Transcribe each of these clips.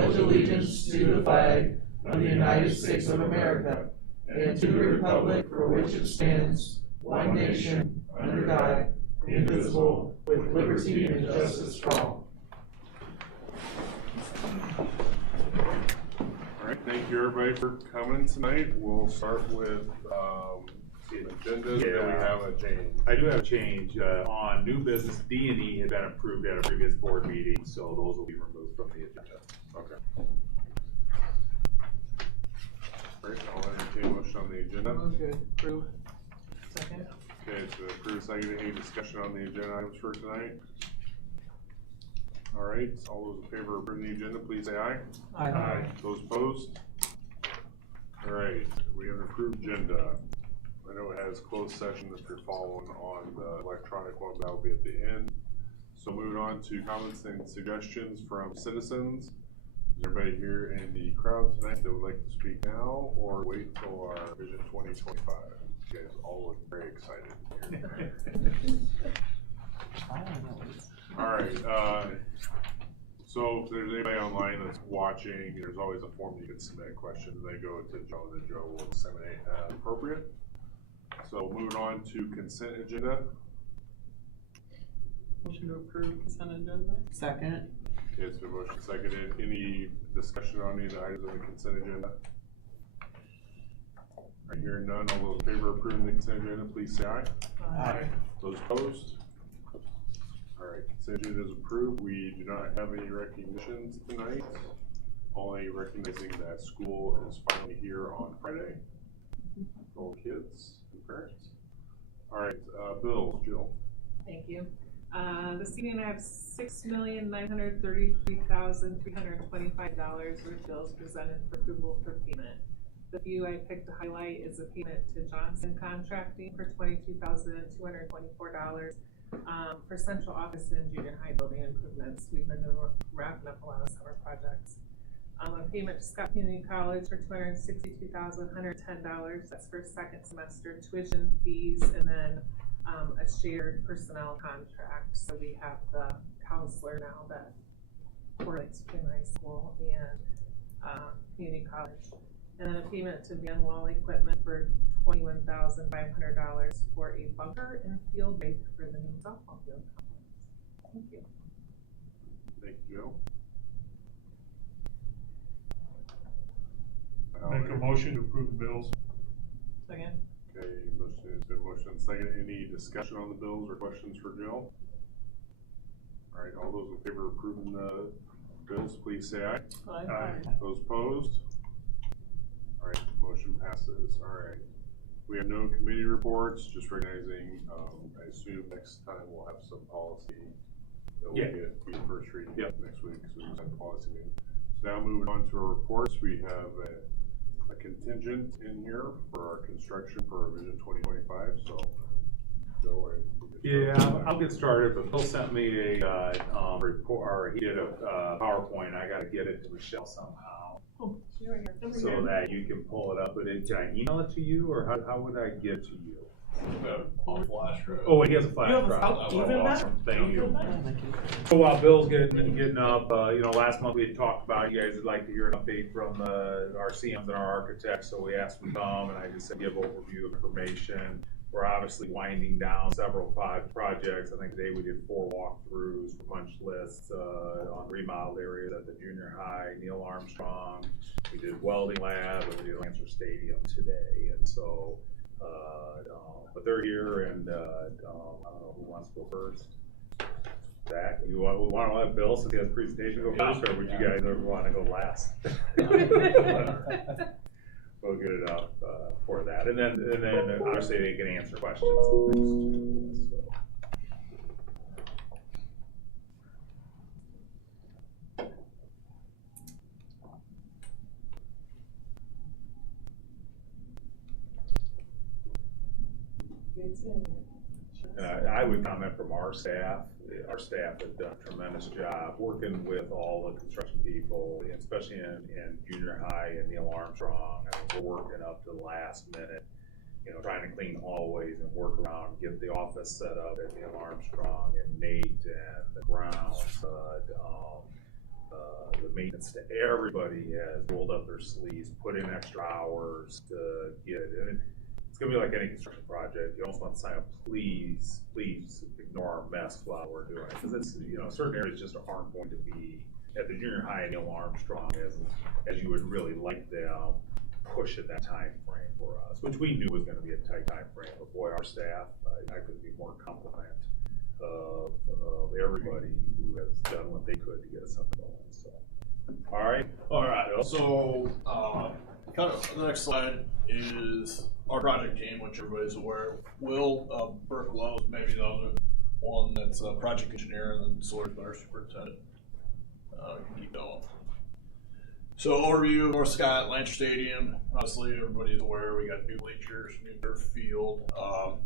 pledge allegiance to the flag of the United States of America and to the republic for which it stands, one nation, under God, indivisible, with liberty and justice for all. All right, thank you everybody for coming tonight. We'll start with the agenda. Yeah. We have a change. I do have a change on new business. D and E had been approved at a previous board meeting, so those will be removed from the agenda. Okay. All right, I'll entertain a motion on the agenda. Okay, approve. Second. Okay, it's approved. Second. Any discussion on the agenda items for tonight? All right, all those in favor of approving the agenda, please say aye. Aye. Those opposed? All right, we have an approved agenda. I know it has closed session if you're following on the electronic one, that'll be at the end. So moving on to comments and suggestions from citizens. Is everybody here in the crowd tonight that would like to speak now or wait till our Vision 2025? You guys all look very excited here. All right, so if there's anybody online that's watching, there's always a form you can submit questions. They go to Joe, and then Joe will disseminate as appropriate. So moving on to consent agenda. Motion to approve consent agenda. Second. Okay, it's been motion seconded. Any discussion on any of the items on the consent agenda? I hear none. All those in favor of approving the consent agenda, please say aye. Aye. Those opposed? All right, consent agenda is approved. We do not have any recognitions tonight. Only recognizing that school is finally here on Friday. All kids and parents. All right, bills, Jill. Thank you. This evening I have $6,933,325 worth of bills presented for approval for payment. The few I picked to highlight is a payment to Johnson Contracting for $22,224 for central office and junior high building improvements. We've been wrapping up a lot of summer projects. A payment to Scott Community College for $262,110. That's for second semester tuition fees, and then a shared personnel contract. So we have the counselor now that correlates between high school and community college. And then a payment to Van Wall Equipment for $21,500 for a bunker and field break for the new softball field complex. Thank you. Thank you, Jill. Make a motion to approve the bills. Again. Okay, it's been motion second. Any discussion on the bills or questions for Jill? All right, all those in favor of approving the bills, please say aye. Aye. Those opposed? All right, motion passes. All right. We have no committee reports, just recognizing, I assume next time we'll have some policy that we'll get for your first reading next week, so we'll have policy meeting. So now moving on to our reports, we have a contingent in here for our construction for our Vision 2025. So, Joe, I'll get started. But Bill sent me a report, or he did a PowerPoint. I got to get it to Michelle somehow, so that you can pull it up. But can I email it to you, or how would I get it to you? On flash drive. Oh, he has a flash drive. Even better. Thank you. So while Bill's getting up, last month we had talked about, you guys would like to hear an update from our CMs and our architects, so we asked them to come, and I just said give overview of information. We're obviously winding down several projects. I think today we did 4 walkthroughs, punch lists on remodeled areas at the junior high, Neil Armstrong. We did welding lab, and we did Lancer Stadium today, and so. But they're here, and I don't know who wants to go first. Zach, you want to let Bill, since he has a presentation, go first, or would you guys ever want to go last? We'll get it up for that, and then obviously they can answer questions and things too. So. I would comment from our staff. Our staff has done a tremendous job working with all the construction people, especially in junior high and Neil Armstrong. I mean, we're working up to the last minute, trying to clean hallways and work around, get the office set up at Neil Armstrong and Nate and the grounds. The maintenance to everybody has rolled up their sleeves, put in extra hours to get it. And it's gonna be like any construction project. You almost want to sign up, please ignore our mess while we're doing it. Because it's, certain areas just aren't going to be at the junior high and Neil Armstrong as you would really like them pushing that time frame for us, which we knew was gonna be a tight time frame. But boy, our staff, I couldn't be more compliment of everybody who has done what they could to get us something going. So, all right. So, kind of the next slide is our project team, which everybody's aware. Will Burke Lowe, maybe the other one that's a project engineer, and then Sawyer's our superintendent. We can keep going. So overview of North Scott Lancher Stadium. Obviously, everybody's aware we got new bleachers, new turf field,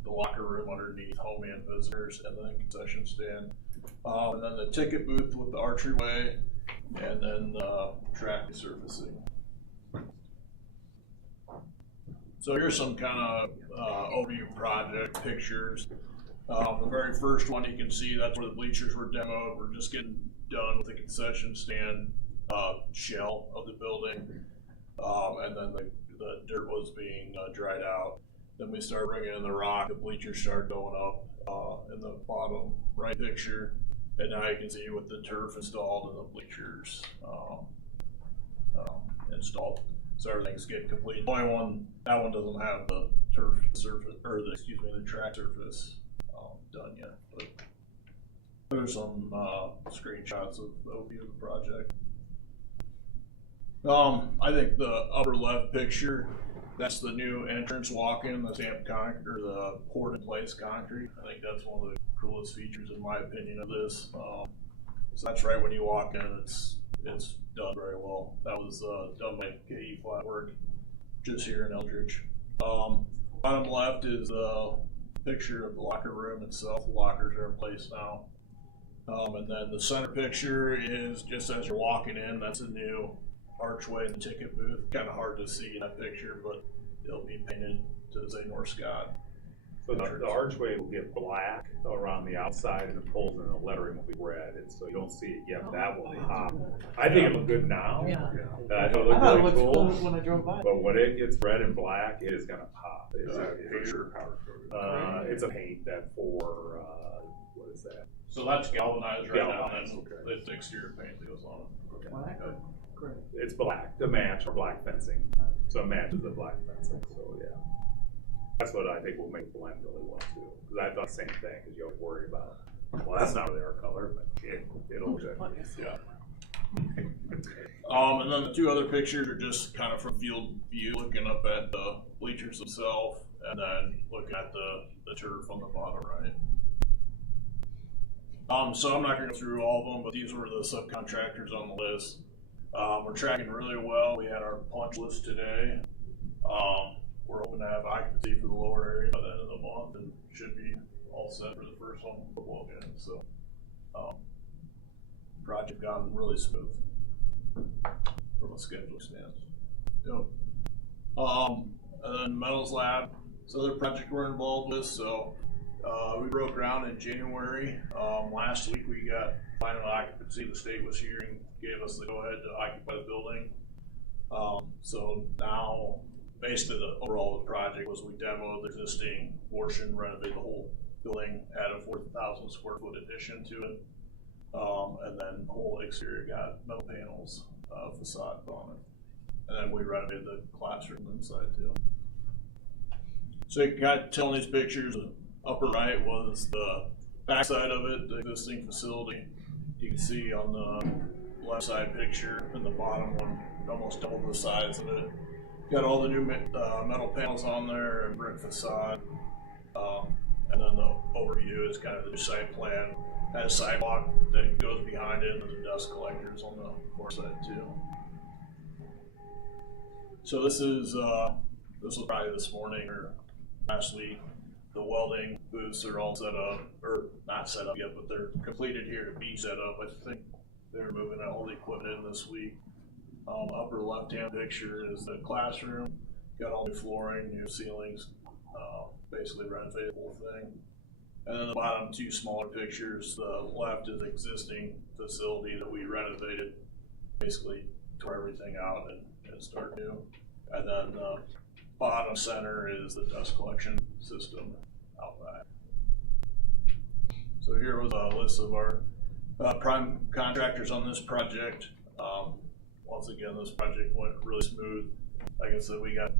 the locker room underneath home and visitors, and then concession stand, and then the ticket booth with the archery, and then track resurfacing. So here's some kind of overview project pictures. The very first one you can see, that's where the bleachers were demoed. We're just getting done with the concession stand shell of the building, and then the dirt was being dried out. Then we started bringing in the rock. The bleachers started going up in the bottom right picture, and now you can see with the turf installed and the bleachers installed. So everything's getting complete. The only one, that one doesn't have the turf surface, or the track surface done yet. But there's some screenshots of the overview of the project. I think the upper left picture, that's the new entrance walk-in, the stamped concrete, or the poured in place concrete. I think that's one of the coolest features, in my opinion, of this. So that's right when you walk in, it's done very well. That was done by KE Flatwork, just here in Eldridge. Bottom left is a picture of the locker room itself. The lockers are in place now. And then the center picture is just as you're walking in, that's a new archway in the ticket booth. Kind of hard to see in that picture, but it'll be painted to say North Scott. So the archway will get black around the outside, and the poles and the lettering will be red, and so you don't see it yet. That will pop. I think it looks good now. Yeah. It'll look I thought it really looked cool. cool when I drove by. But when it gets red and black, it is gonna pop. It's Powder coated. it's a paint that for what is that? So that's galvanized right now, Galvanized, and okay. it's the exterior paint that goes on it. Black? Great. It's black to match our black fencing, so it matches the black fencing. So yeah, that's what I think will make the blend really well too. Because I thought the same thing, because you always worry about, well, that's not really our color, but it'll look. Yeah. And then the two other pictures are just kind of from field view, looking up at the bleachers themselves, and then looking at the turf on the bottom right. So I'm not going to go through all of them, but these were the subcontractors on the list. We're tracking really well. We had our punch list today. We're hoping to have occupancy for the lower area by the end of the month, and should be all set for the first one for Logan. So, project gone really smooth from a schedule stance. Yep. And then Metals Lab, this other project we're involved with. So, we broke ground in January. Last week we got final occupancy. The state was here and gave us the go-ahead to occupy the building. So now, basically the overall of the project was we demoed the existing portion, renovated the whole building, added a 4,000 square foot addition to it. And then the whole exterior got metal panels, facade on it. And then we renovated the classroom inside too. So you can kind of tell in these pictures, the upper right was the backside of it, the existing facility. You can see on the left side picture, and the bottom one, almost double the size of it. Got all the new metal panels on there and brick facade. And then the overview is kind of the site plan. Has a sidewalk that goes behind it, and the dust collectors on the north side too. So this was probably this morning or last week. The welding booths are all set up, or not set up yet, but they're completed here to be set up. I think they're moving all the equipment in this week. Upper left-hand picture is the classroom. Got all new flooring, new ceilings, basically renovated the whole thing. And then the bottom two smaller pictures, the left is existing facility that we renovated basically tore everything out and start new. And then the bottom center is the dust collection system out back. So here was a list of our prime contractors on this project. Once again, this project went really smooth. Like I said, we got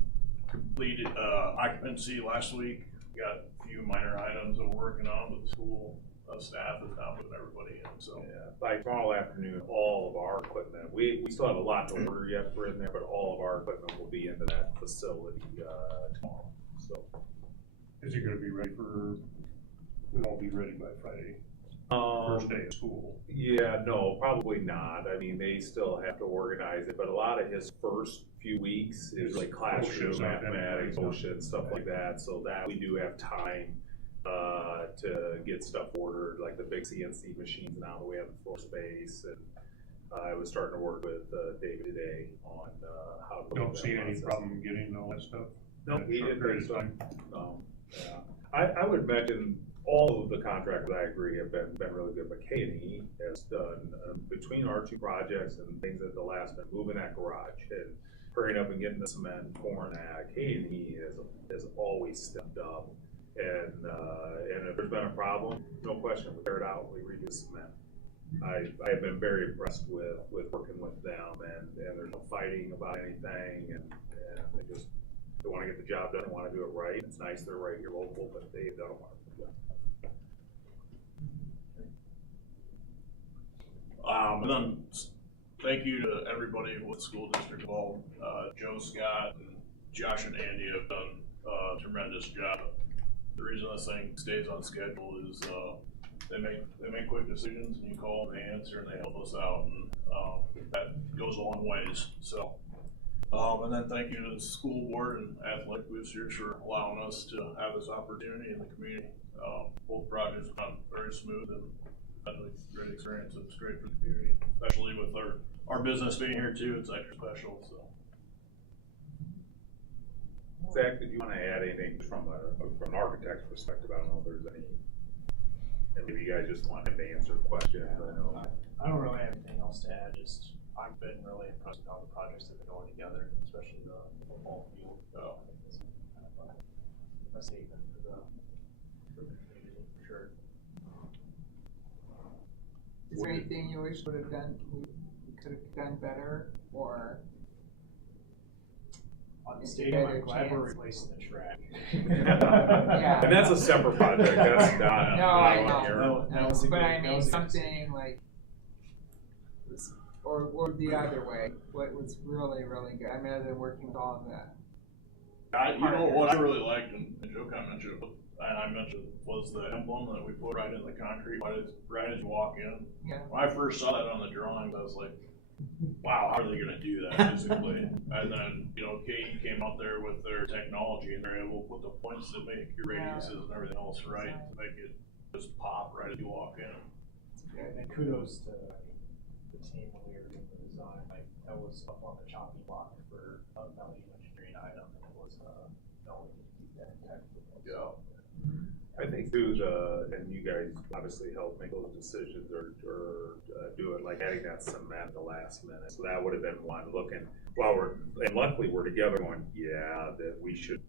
completed occupancy last week. We got a few minor items that we're working on, but the school staff is now putting everybody in. So Yeah, by tomorrow afternoon, all of our equipment, we still have a lot to order yet for in there, but all of our equipment will be into that facility tomorrow. So, Is it gonna be ready it won't be ready by Friday, first day of school? Yeah, no, probably not. I mean, they still have to organize it, but a lot of his first few weeks is like classroom OSHA, mathematics, yeah. OSHA and stuff like that, so that we do have time to get stuff ordered, like the big CNC machines now that we have in floor space, and I was starting to work with David today on how to. Don't see any problem getting all that stuff? No, in a he short didn't. period of time? No, yeah. I would mention all of the contractors, I agree, have been really good, but K&E has done, between our two projects and things at the last minute, moving that garage and hurrying up and getting the cement and pouring that, K&E has always stepped up. And if there's been a problem, no question, we tear it out, we redo the cement. I've been very impressed with working with them, and there's no fighting about anything, and they want to get the job done, they want to do it right. It's nice they're right here local, but they don't want to do it. And then thank you to everybody with school district involved. Joe Scott and Josh and Andy have done a tremendous job. The reason this thing stays on schedule is they make quick decisions, and you call them, they answer, and they help us out, and that goes a long ways. So, and then thank you to the school board and athletic boosters for allowing us to have this opportunity in the community. Both projects have gone very smooth and had a great experience. It's great for the community, especially with our business being here too. It's extra special. So. Zach, did you want to add anything from an architect's perspective? I don't know if there's any, and maybe you guys just wanted to answer questions. I don't really have anything else to add. Just I've been really impressed with how the projects have been going together, especially the football field. I think it's kind of a statement for the community for sure. Is there anything you wish would have done, we could have done better, or? On the stadium, I'm glad we're chance. replacing the track. Yeah. And that's a separate project, that's not. No, I not know. here. That was a But good- I that mean, was a good something like, or the other way, what was really, really good, I mean, other than working with all of that. You know what I really liked, and Joe kind of mentioned it, and I mentioned, was the emblem that we put right in the concrete, right as you walk in. Yeah. When I first saw that on the drawings, I was like, wow, how are they gonna do that physically? And then, Katie came out there with their technology, and they're able to put the points that make your radiuses and everything else right, to make it just pop right as you walk in. And kudos to the team when we were doing the design. Like that was up on the chopping block for a value engineering item, and it was knowing to keep that intact. Yeah. I think too, and you guys obviously helped make those decisions or do it, like adding that cement at the last minute. So that would have been one looking, and luckily we're together going, yeah, that we should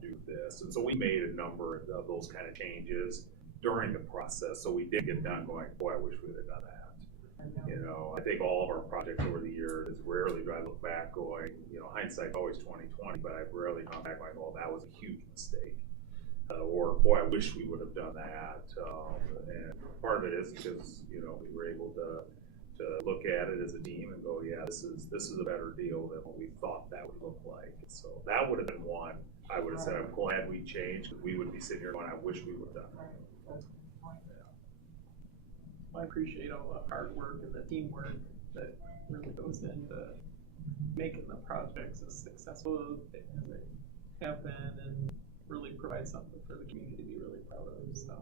do this. And so we made a number of those kind of changes during the process. So we did get done going, boy, I wish we would have done that. I think all of our projects over the years, rarely do I look back going, hindsight's always 20/20, but I've rarely come back going, oh, that was a huge mistake. Or boy, I wish we would have done that. And part of it is because we were able to look at it as a team and go, yeah, this is a better deal than what we thought that would look like. So that would have been one. I would have said, I'm glad we changed, because we would be sitting here going, I wish we would have done that. I appreciate all the hard work and the teamwork that really goes into making the projects as successful as they have been, and really provide something for the community to be really proud of. So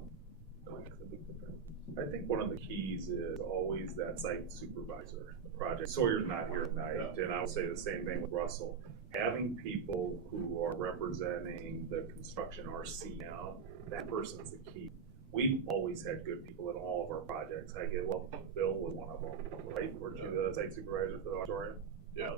it makes a big difference. I think one of the keys is always that site supervisor. The project Sawyer's not here tonight, and I'll say the same thing with Russell. Having people who are representing the construction RC now, that person's the key. we've always had good people in all of our projects. Bill was one of them, right? Weren't you the site supervisor for the auditorium? Yeah,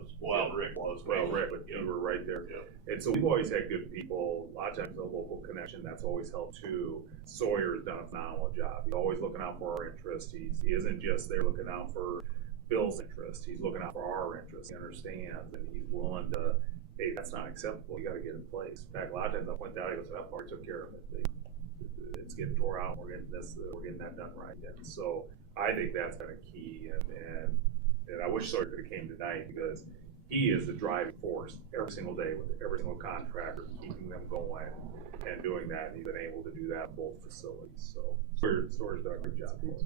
Rick was. Well, Rick, but you were right there. Yeah. And so we've always had good people. A lot of times the local connection, that's always helped too. Sawyer's done a phenomenal job. He's always looking out for our interest. He isn't just there looking out for Bill's interest. He's looking out for our interest. He understands and he's willing to, hey, that's not acceptable. You got to get in place. In fact, a lot of times I went down, he goes, that part took care of it. It's getting tore out. We're getting that done right. And so I think that's kind of key. And I wish Sawyer could have came tonight because he is the driving force every single day with every single contractor, keeping them going and doing that. And he's been able to do that in both facilities. So Sawyer's done a good job for us.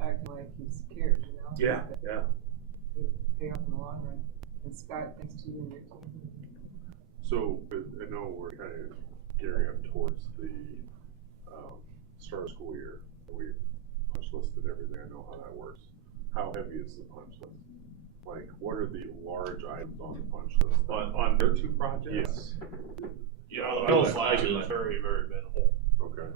Acting like he's cared, you know? Yeah. It'll pay off in the long run. And Scott, thanks to you and your team. So I know we're kind of gearing up towards the start of school year. We punch listed everything. I know how that works. How heavy is the punch list? Like, what are the large items on the punch list? On their two projects? Yes. You know, the middle slash is very, very minimal. Okay.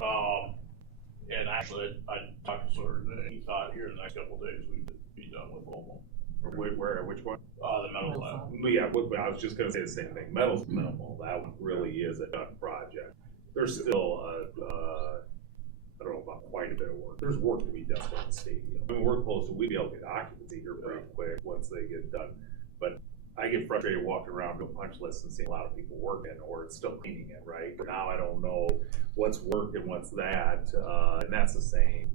And actually, I talked to Sawyer today, he thought here in the next couple of days we'd be done with Lowell. Which one? The metal lab. Yeah, but I was just gonna say the same thing. Metal's minimal. That one really is a done project. There's still I don't know about quite a bit of work. There's work to be done at the stadium. I mean, we're close, so we'd be able to get occupancy here pretty quick once they get done. But I get frustrated walking around the punch list and seeing a lot of people working, or it's still cleaning it, right? Now I don't know what's work and what's that, and that's the same.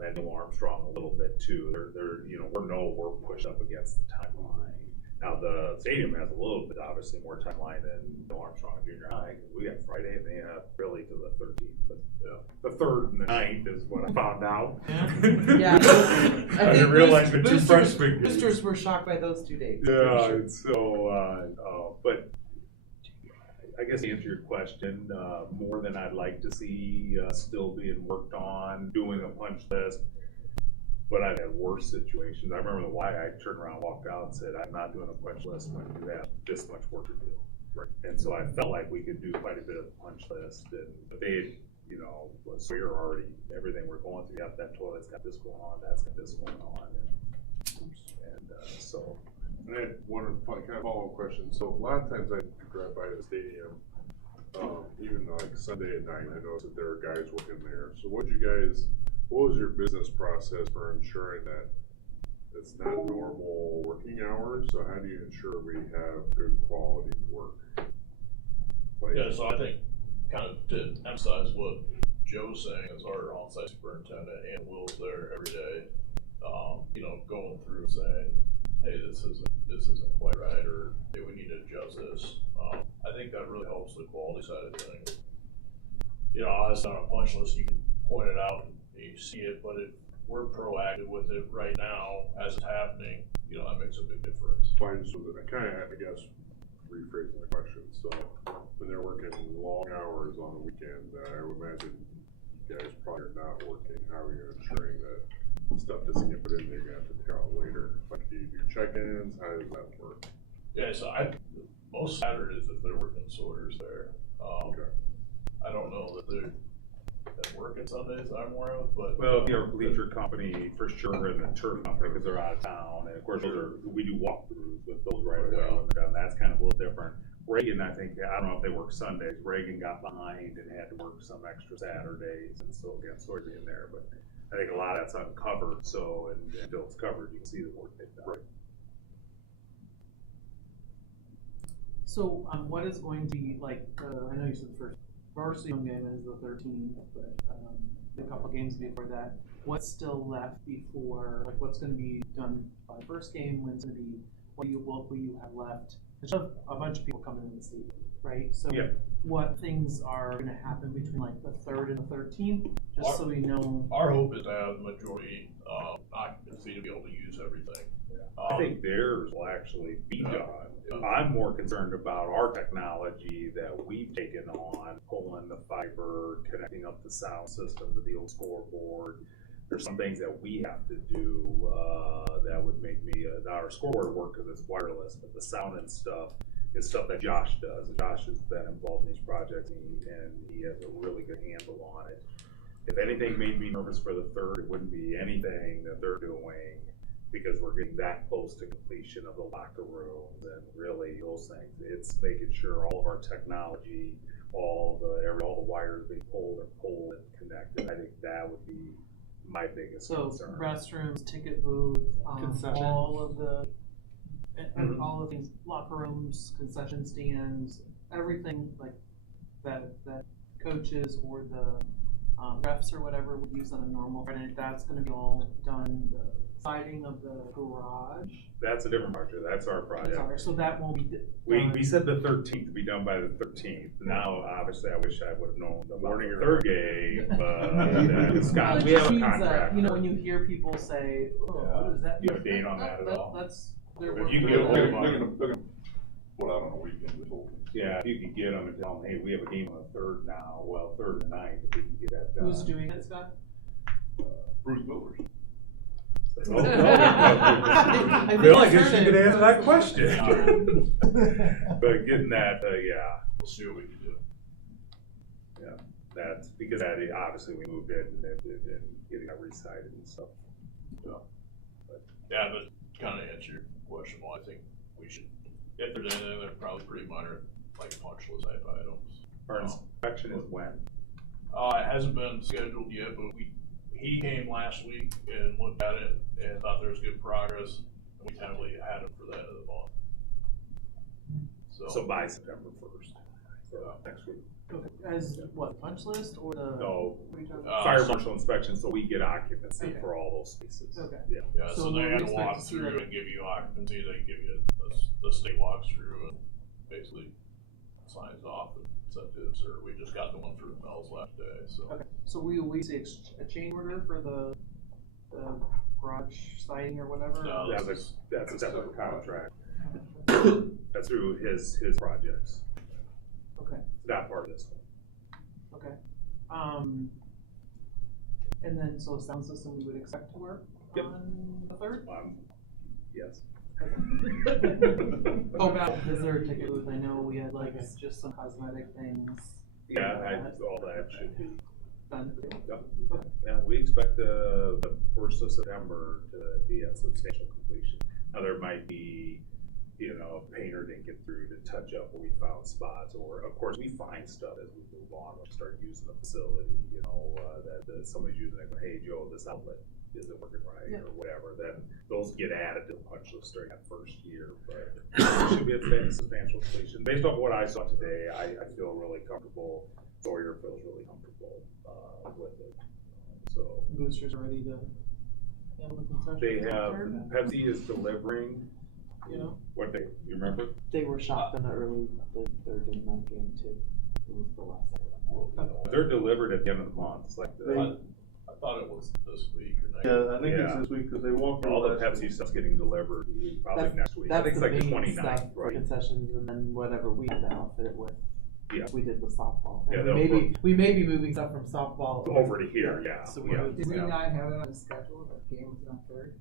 And Neil Armstrong a little bit too. We're pushed up against the timeline. Now the stadium has a little bit, obviously, more timeline than Neil Armstrong Junior High. We got Friday and they have really to the 13th, but the 3rd and the 9th is what I found out. Yeah. I didn't realize the two freshman games. Boosters were shocked by those 2 days. Yeah, sure. But I guess to answer your question, more than I'd like to see still being worked on, doing a punch list. But I've had worse situations. I remember why I turned around, walked out and said, I'm not doing a punch list when you have this much work to do. Right. And so I felt like we could do quite a bit of the punch list. But they, so you're already, everything we're going through, yep, that toilet's got this going on, that's got this going on. And I had one kind of follow-up question. So a lot of times I drive by the stadium, even like Sunday at night, I noticed that there are guys working there. So what was your business process for ensuring that it's not normal working hours? So how do you ensure we have good quality work? Yeah, so I think kind of to emphasize what Joe's saying as our on-site superintendent and Will's there every day, going through and saying, hey, this isn't quite right, or hey, we need to adjust this. I think that really helps the quality side of things. As on a punch list, you can point it out and you see it, but if we're proactive with it right now as it's happening, that makes a big difference. Fine, so that I kind of, I guess, rephrasing the question. So when they're working long hours on the weekend, I would imagine you guys probably are not working. How are you ensuring that stuff doesn't get put in there, you're gonna have to tear out later? Like, do you do check-ins? How does that work? Yeah, so most Saturdays, if they're working, Sawyer's there. Okay. I don't know that they're working Sundays I'm aware of, but. Well, our bleacher company for sure, and the turf company because they're out of town, and of course we do walkthroughs with those right away when they're done. That's kind of a little different. Reagan, I don't know if they work Sundays. Reagan got behind and had to work some extra Saturdays, and so again, Sawyer's in there, but I think a lot of that's uncovered. So until it's covered, you can see the work they've done. Right. So, what is going to be like? I know you said the first varsity game is the 13th, but a couple games before that. What's still left before? Like, what's going to be done by the first game? When's going to be? What will you have left? There's a bunch of people coming in the stadium, right? So, what things are going to happen between like the 3rd and the 13th? Just so we know. Our hope is to have the majority occupancy to be able to use everything. I think theirs will actually be done. I'm more concerned about our technology that we've taken on, pulling the fiber, connecting up the sound system to the old scoreboard. There's some things that we have to do that would make me, our scoreboard work because it's wireless, but the sound and stuff is stuff that Josh does. Josh has been involved in these projects, and he has a really good handle on it. If anything made me nervous for the third, it wouldn't be anything that they're doing, because we're getting that close to completion of the locker rooms and really those things. It's making sure all of our technology, all the wires being pulled and connected. I think that would be my biggest So concern. restrooms, ticket booth, Concession. all of the, all of things, locker rooms, concession stands, everything like that coaches or the refs or whatever would use on a normal Friday. That's gonna be all done. The siding of the garage. That's a different project. That's our project. Sorry, so that won't be We done. said the 13th to be done by the 13th. Now, obviously, I wish I would have known the morning or third game, Well, Scott, it we just have a means that, contract. you know, when you hear people say, oh, what is that? You have a date on that at all? That's their If work. you can get a hold of them. They're gonna put out on a weekend, this whole. Yeah, if you could get them and tell them, hey, we have a game on the third now, well, third and ninth, if we can get that done. Who's doing it, Scott? Bruce Builders. Oh, no. Bill, I guess you could answer that question. But getting that, yeah, We'll see what we can do. that's because that, obviously, we moved in and getting that recited and stuff. Yeah, but kind of answer your question, well, I think we should, if there's anything, they're probably pretty minor, like punch list type items. Our inspection is when? It hasn't been scheduled yet, but he came last week and looked at it and thought there was good progress, and we tentatively had him for the end of the month. So by September 1st, so next week. Okay, as what, punch list or the? No, What are you talking about? fire marshal inspection, so we get occupancy Okay. for all those spaces. Okay. Yeah. Yeah, So so we they had to expect walk to see through that- and give you occupancy, they give you the state walks through and basically signs off and sent to us, or we just got the one through the Mel's last day, so. Okay, so we see a chain order for the garage siding or whatever? No. That's a separate contract. That's through his projects. Okay, It's not part of this one. okay. And then, so sound system we would expect to work Yep. on the third? Yes. Oh, about visitor ticket booth, I know we had like just some cosmetic things. Yeah, all that should be Done. done. Yeah, we expect the 1st of September to be at substantial completion. Now, there might be, a painter didn't get through to touch up where we found spots, or, of course, we find stuff as we move on, we start using the facility, that somebody's using it, hey, Joe, this outlet isn't working right, Yeah. or whatever, then those get added to the punch list during that first year, but it should be a substantial completion. Based off what I saw today, I feel really comfortable, Sawyer feels really comfortable, with it, so. Boosters are ready to handle the concession. They have, Pepsi is delivering, You know? what day, you remember? They were shocked in the third and ninth game too. It was the last. They're delivered at the end of the month, it's like I thought it was this week or next. Yeah, I think Yeah. it's this week, cause they walked. all the Pepsi stuff's getting delivered, probably next week. I think it's like the 29th, For right? concessions and then whatever we had to outfit it with. Yeah. We did with softball. Yeah, And they'll- we may be moving stuff from softball. Over to here, yeah, So yeah. we're. Did we Yeah. not have it on the schedule, that game was on third?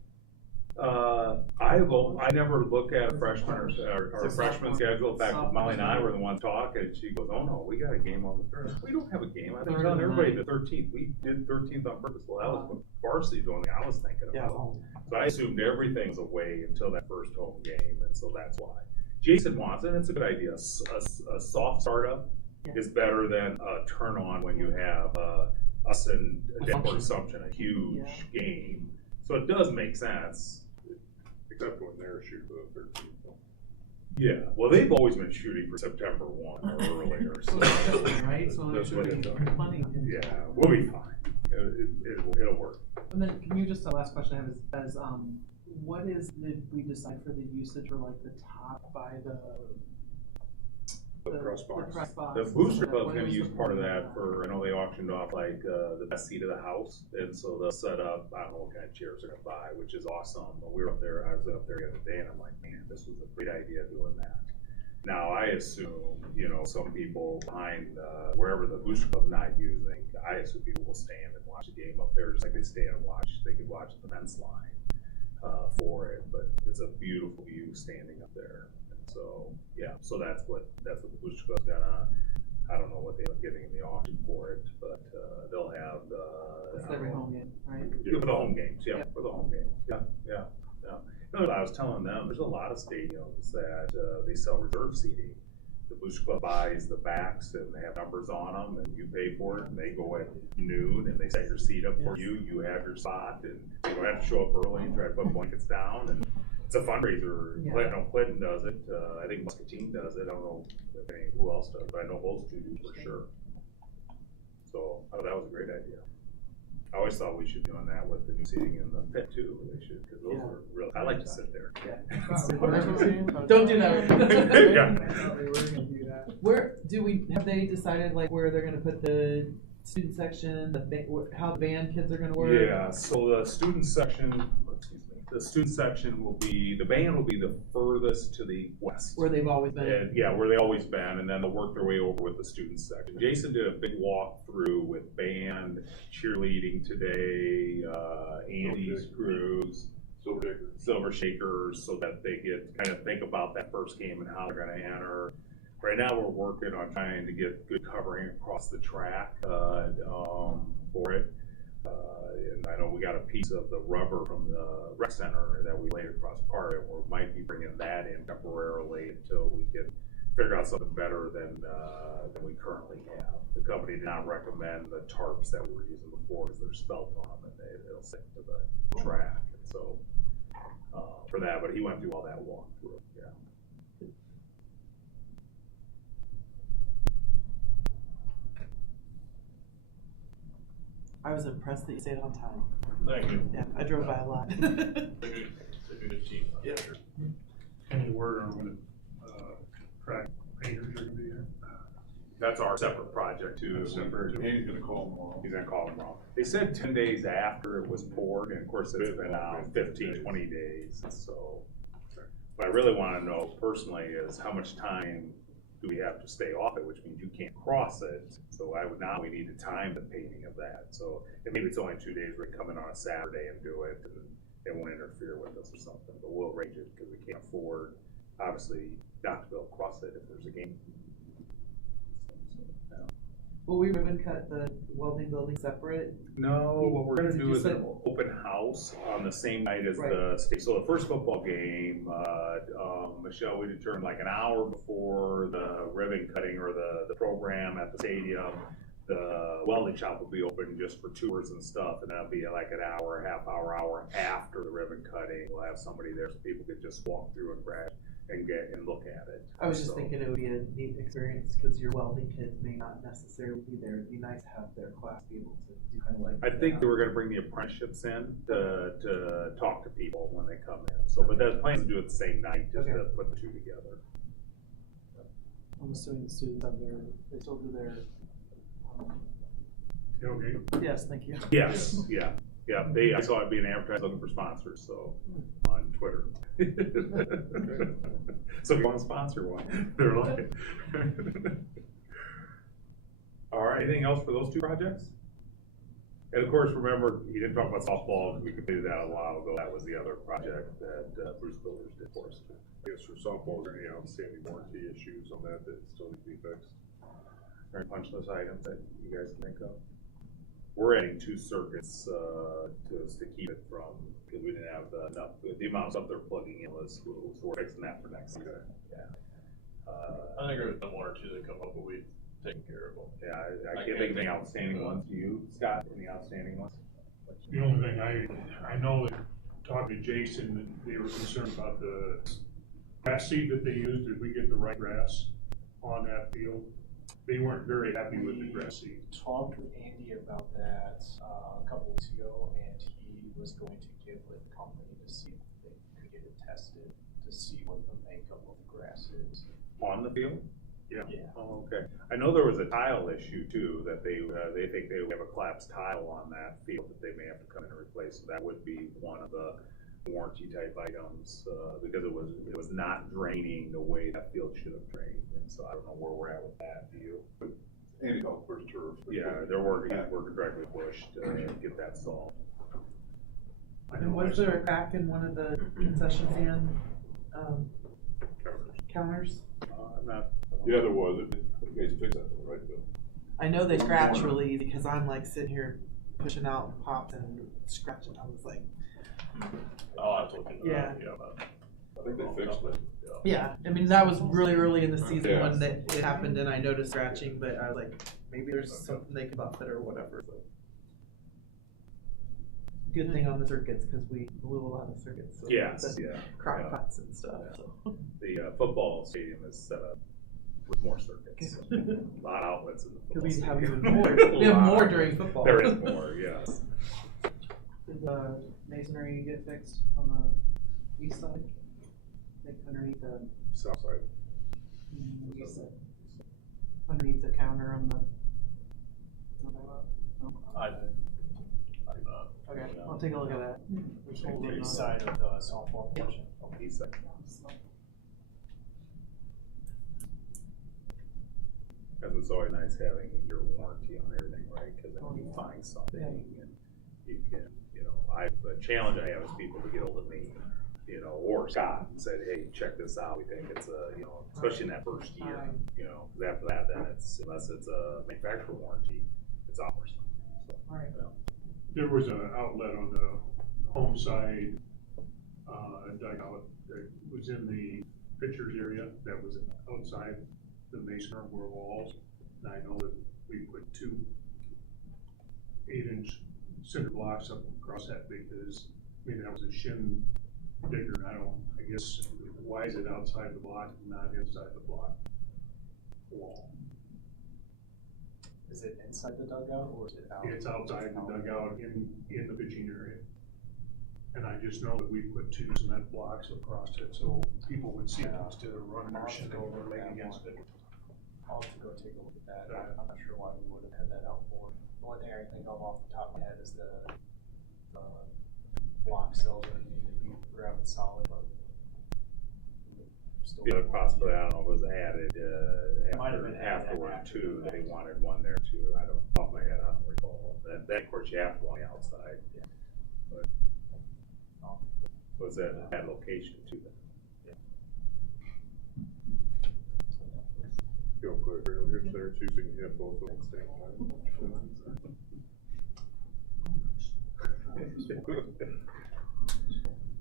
I never look at a freshman or a freshman schedule. In fact, Molly and I were the ones talking, and she goes, oh no, we got a game on the third. We don't have a game. I've been telling everybody the 13th. We did 13th on purpose. Well, that was what varsity the only thing I was thinking Yeah. about. So I assumed everything's away until that first home game, and so that's why. Jason wants it, and it's a good idea. A soft startup is better than a turn on when you have us and Denver Assumption, a huge game. So it does make sense. Except when they're shooting for the 13th. Yeah, well, they've always been shooting for September 1 or earlier, so. Right, so there That's should what be it's done. plenty. Yeah, we'll be fine. It'll work. And then, can you just, the last question I have is, what did we decide for the usage or like the top by the press box. press box? The booster What club's gonna was use the- part of that for, I know they auctioned off like, the best seat of the house, and so they'll set up, I don't know what kind of chairs they're gonna buy, which is awesome, but we were up there, I was up there the other day, and I'm like, man, this was a great idea doing that. Now, I assume, some people behind, wherever the booster club's not using, I assume people will stand and watch the game up there, just like they stand and watch, they could watch the fence line, for it, but it's a beautiful view standing up there, and so So, yeah, so that's what the Booster Club's gonna, I don't know what they end up getting in the auction for it, but, they'll have, It's every home game, right? yeah, for the home games, yeah, for the home games, yeah. You know, I was telling them, there's a lot of stadiums that, they sell reserve seating. The Booster Club buys the backs and they have numbers on them and you pay for it and they go at noon and they set your seat up for you, you have your spot and you don't have to show up early and try to put blankets down and it's a fundraiser. Yeah. I know Clinton does it, I think Muscatine does it, I don't know who else does, but I know those two do for sure. So, that was a great idea. I always thought we should be doing that with the new seating in the pit too, they should, cause those are real, I like to sit there. Don't do that. Yeah. They were gonna do that. Where, have they decided like where they're gonna put the student section, how the band kids are gonna work? Yeah, so the student section will be, the band will be the furthest to the west. Where they've always been? And, yeah, where they always been, and then they'll work their way over with the student section. Jason did a big walkthrough with band, cheerleading today, Andy's crews, Silver Shakers, so that they get kind of think about that first game and how they're gonna enter. Right now, we're working on trying to get good covering across the track, for it. And I know we got a piece of the rubber from the rec center that we laid across part, and we might be bringing that in temporarily until we can figure out something better than we currently have. The company did not recommend the tarps that we were using before because they're spelt on them and they'll stick to the track. And so for that, but he went through all that walkthrough. Yeah. I was impressed that you stayed on time. Thank you. Yeah, I drove by a lot. They're good team. Yeah. Any word on when track painters are gonna be here? That's our separate project too. Andy's gonna call tomorrow. He's gonna call tomorrow. They said 10 days after it was poured, and of course it's been out 15, 20 days, so. What I really wanna know personally is how much time do we have to stay off it, which means you can't cross it. So we need to time the painting of that. So, and maybe it's only 2 days, we come in on a Saturday and do it, and they won't interfere with us or something, but we'll arrange it, because we can't afford, obviously, not to be able to cross it if there's a game. So, Will we ribbon cut the welding building separate? no, what we're gonna Did do you is say- an open house on the same night as Right. the state. So the first football game, Michelle, we determined like an hour before the ribbon cutting or the program at the stadium, the welding shop will be open just for tours and stuff, and that'll be like an hour, half hour after the ribbon cutting. We'll have somebody there so people can just walk through and grab and look at it. I was just So- thinking it would be a neat experience because your welding kids may not necessarily be there. It'd be nice to have their class be able to do kind of like. I think they were gonna bring the apprenticeships in to talk to people when they come in, so, but there's plans to do it the same night, just to put the two together. I'm assuming the students have they still do their. Tailgate. Yes, thank you. Yes, yeah, I saw it being advertised looking for sponsors, so, on Twitter. So if you wanna sponsor one, they're like. All right, anything else for those two projects? And of course, remember, he didn't talk about softball, because we completed that a while ago, that was the other project that Bruce Builders did for us. I guess for softball, are there any outstanding warranty issues on that still need to be fixed? Or punch list items that you guys can think of? We're adding 2 circuits, to keep it from, because we didn't have enough, the amount of stuff they're plugging in was, so we're fixing that for next season. Yeah. I think there's one or two that come up, but we've taken care of them. Yeah, I can't think of any outstanding ones. Do you, Scott, any outstanding ones? The only thing I know that talking to Jason, that they were concerned about the grass seed that they used. Did we get the right grass on that field? They weren't very happy with the grass seed. Talked with Andy about that a couple weeks ago, and he was going to get with the company to see if they could get it tested to see what the makeup of the grass is. On the field? Yeah. Oh, okay. I know there was a tile issue too, that they think they have a collapsed tile on that field that they may have to come in and replace. So that would be one of the warranty type items, because it was not draining the way that field should have drained. And so I don't know where we're at with that. Do you? Andy called first turf. Yeah, they're working directly with Bush to get that solved. And was there a crack in one of the concession stand, counters? Not. Yeah, there was, you guys fixed that, though, right, Bill? I know they scratch really easy, because I'm like sitting here pushing out pops and scratching. I was like, Oh, I told you. Yeah. I think they fixed it. yeah. I mean, that was really early in the season Yeah. when it happened, and I noticed scratching, but I was like, maybe there's something they can buff it or whatever. Good thing on the circuits, because we blew a lot of circuits. So Yes, the yeah. crock yeah. pots and stuff. So. The football stadium is set up with more circuits. A lot of outlets in the football We have stadium. even more. We have more during football. There is more, yes. Did the masonry get fixed on the east side? Like underneath the, South side. east side? Underneath the counter on the. I did. Okay, I'll take a look at that. There's holes in The the- east side of the softball portion. East side. Because it's always nice having your warranty on everything, right? Because then you find something and you can, the challenge I have is people to get hold of me, or Scott and said, hey, check this out. We think it's especially in that first year, because after that, then unless it's a manufacturer warranty, it's ours. So, Right. There was an outlet on the home side, dugout that was in the pitcher's area that was outside the masonry walls. And I know that we put 2 8-inch cinder blocks up across that because, that was a shin digger, and I guess, why is it outside the block and not inside the block wall? Is it inside the dugout or is it out? It's outside the dugout in the pitching area. And I just know that we put 2 cement blocks across it so people would see it instead of running their shit over and laying against it. I'll have to go take a look at that. I'm not sure why we would have had that out for. The only thing I can think of off the top of my head is the block cells that you grab it solid, but. The other possibility, I don't know, was added Might have been added afterward after too. the They fact. wanted one there too. I don't, off my head, I don't recall. Then of course you have to go on the outside. Yeah. But was that at that location too then? You'll put a real hitch there too, so you can have both of them at the same time.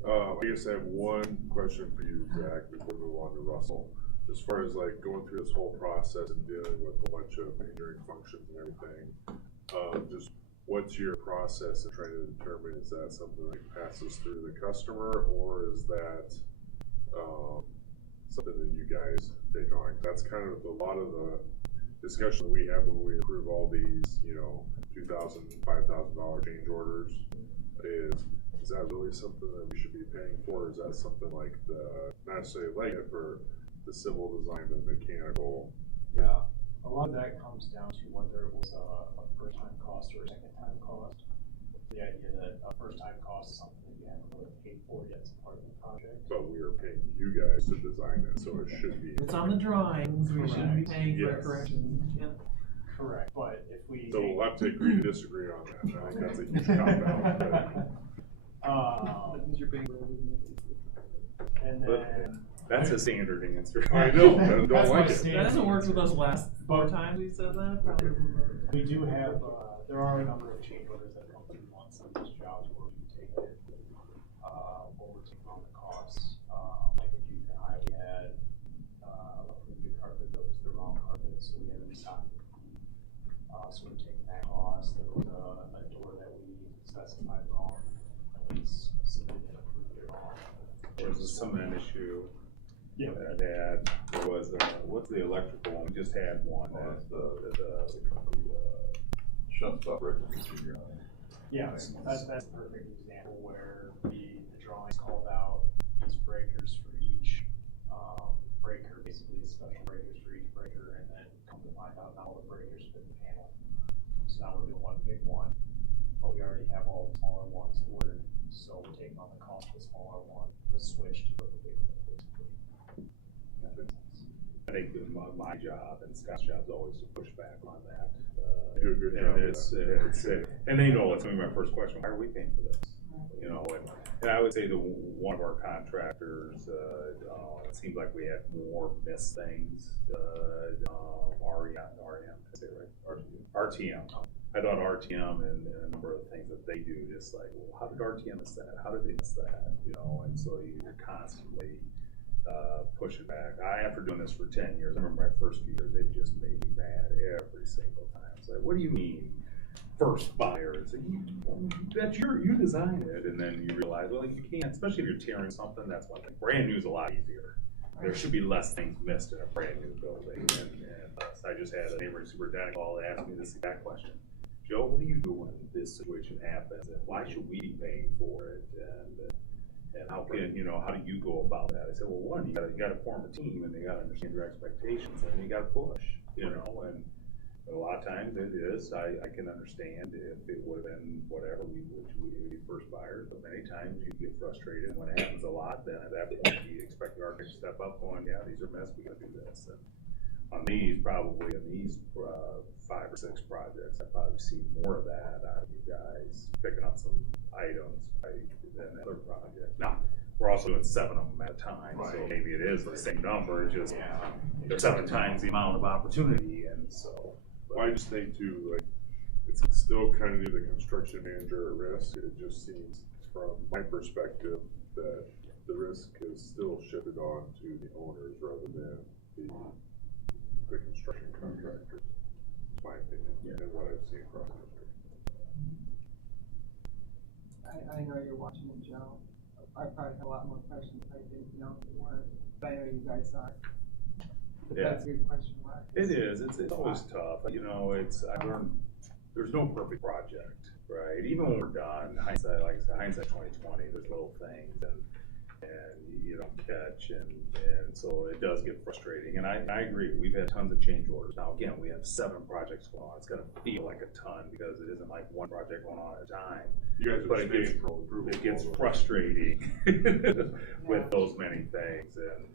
I guess I have one question for you, Zach, before we move on to Russell. As far as like going through this whole process and dealing with a bunch of engineering functions and everything, just what's your process of trying to determine, is that something that passes through the customer, or is that something that you guys take on? That's kind of a lot of the discussion that we have when we approve all these, $2,000, $5,000 change orders is that really something that we should be paying for? Is that something like not necessarily like it for the civil design, the mechanical? Yeah, a lot of that comes down to whether it was a first-time cost or a second-time cost. The idea that a first-time cost is something that you haven't really paid for yet as part of the project. But we are paying you guys to design it, so it should be. It's on the drawings. We shouldn't be paying for Yes. corrections. Yeah. Correct, but if we. So we'll have to agree to disagree on that. I think that's a huge cop-out. You're paying for And then. That's a standard answer. I know, I don't That's like my it. standard That hasn't worked with us answer. last 4 times we said that. Probably. We do have, there are a number of change orders that come through on some of these jobs where we take it, overtake on the costs. Like in junior high, we had, approved a carpet that was the wrong carpet, so we had to restock it. So we're taking that cost. There was a door that we specified wrong, and we submitted and approved it wrong. There was a cement issue. Yeah. That had, there was, what's the electrical one? We just had one. Shuts up right from the junior high. Yeah, that's a perfect example where the drawings called out these breakers for each breaker, basically special breakers for each breaker, and then come to find out now the breakers fit the panel. So now we're doing one big one, but we already have all the smaller ones ordered, so we're taking on the cost of the smaller one, the switch to put the big one, basically. I think my job and Scott's job is always to push back on that. You do a good And job of it's, that. and they know it's gonna be my first question. Why are we paying for this? And And I would say that one of our contractors, it seemed like we had more missed things, REM, is that right? RTM. I thought RTM and a number of things that they do, just like, well, how did RTM miss that? How did they miss that? You know, and so you're constantly pushing back. After doing this for 10 years, I remember my first few years, they just made me mad every single time. It's like, what do you mean? First buyers, that you designed it, and then you realize, well, you can't, especially if you're tearing something, that's one thing. Brand new is a lot easier. There should be less things missed in a brand new building, and I just had a neighboring superintendent call and ask me this exact question. Joe, what do you do when this situation happens, and why should we be paying for it, and how can, you know, how do you go about that? I said, well, one, you gotta form a team, and you gotta understand your expectations, and you gotta push, you know, and a lot of times it is, I can understand if it would have been whatever, we would be first buyers, but many times you get frustrated. When it happens a lot, then at that point you expect the architect to step up going, yeah, these are mess, we gotta do this. And on these, probably in these 5 or 6 projects, I probably see more of that out of you guys, picking up some items than the other project. Now, we're also doing 7 of them at a time, so maybe it is the same number, just there's 7 times the amount of opportunity, and so. Well, I just think too, like, it's still kind of the construction manager at risk. It just seems, from my perspective, that the risk is still shifted on to the owners rather than the construction contractors. That's my opinion, and what I've seen across the country. I know you're watching it, Joe. I probably have a lot more questions I didn't know if you weren't, but I know you guys are. But Yeah. that's a good question, Mark. It is, it's always tough, you know, I learned, there's no perfect project, right? Even when we're done, hindsight, like I said, hindsight 20/20, there's little things and you don't catch, and so it does get frustrating, and I agree, we've had tons of change orders. Now, again, we have 7 projects going on, it's gonna feel like a ton, because it isn't like one project going on at a time. You guys But are it gets frustrating with those many things, and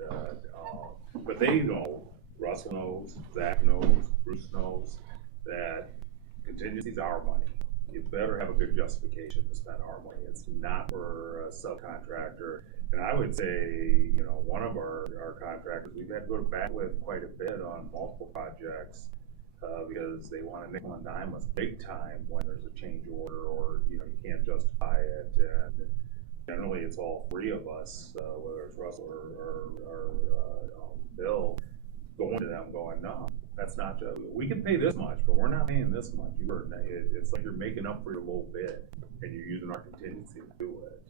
but they know, Russell knows, Zach knows, Bruce knows, that contingency's our money. You better have a good justification to spend our money. It's not for a subcontractor. And I would say, you know, one of our contractors, we've had to go to bat with quite a bit on multiple projects, because they want to nickel and dime us big time when there's a change order, or, you know, you can't justify it. And generally it's all 3 of us, whether it's Russell or Bill, going to them going, no, that's not just, we can pay this much, but we're not paying this much. It's like you're making up for your low bid, and you're using our contingency to do it.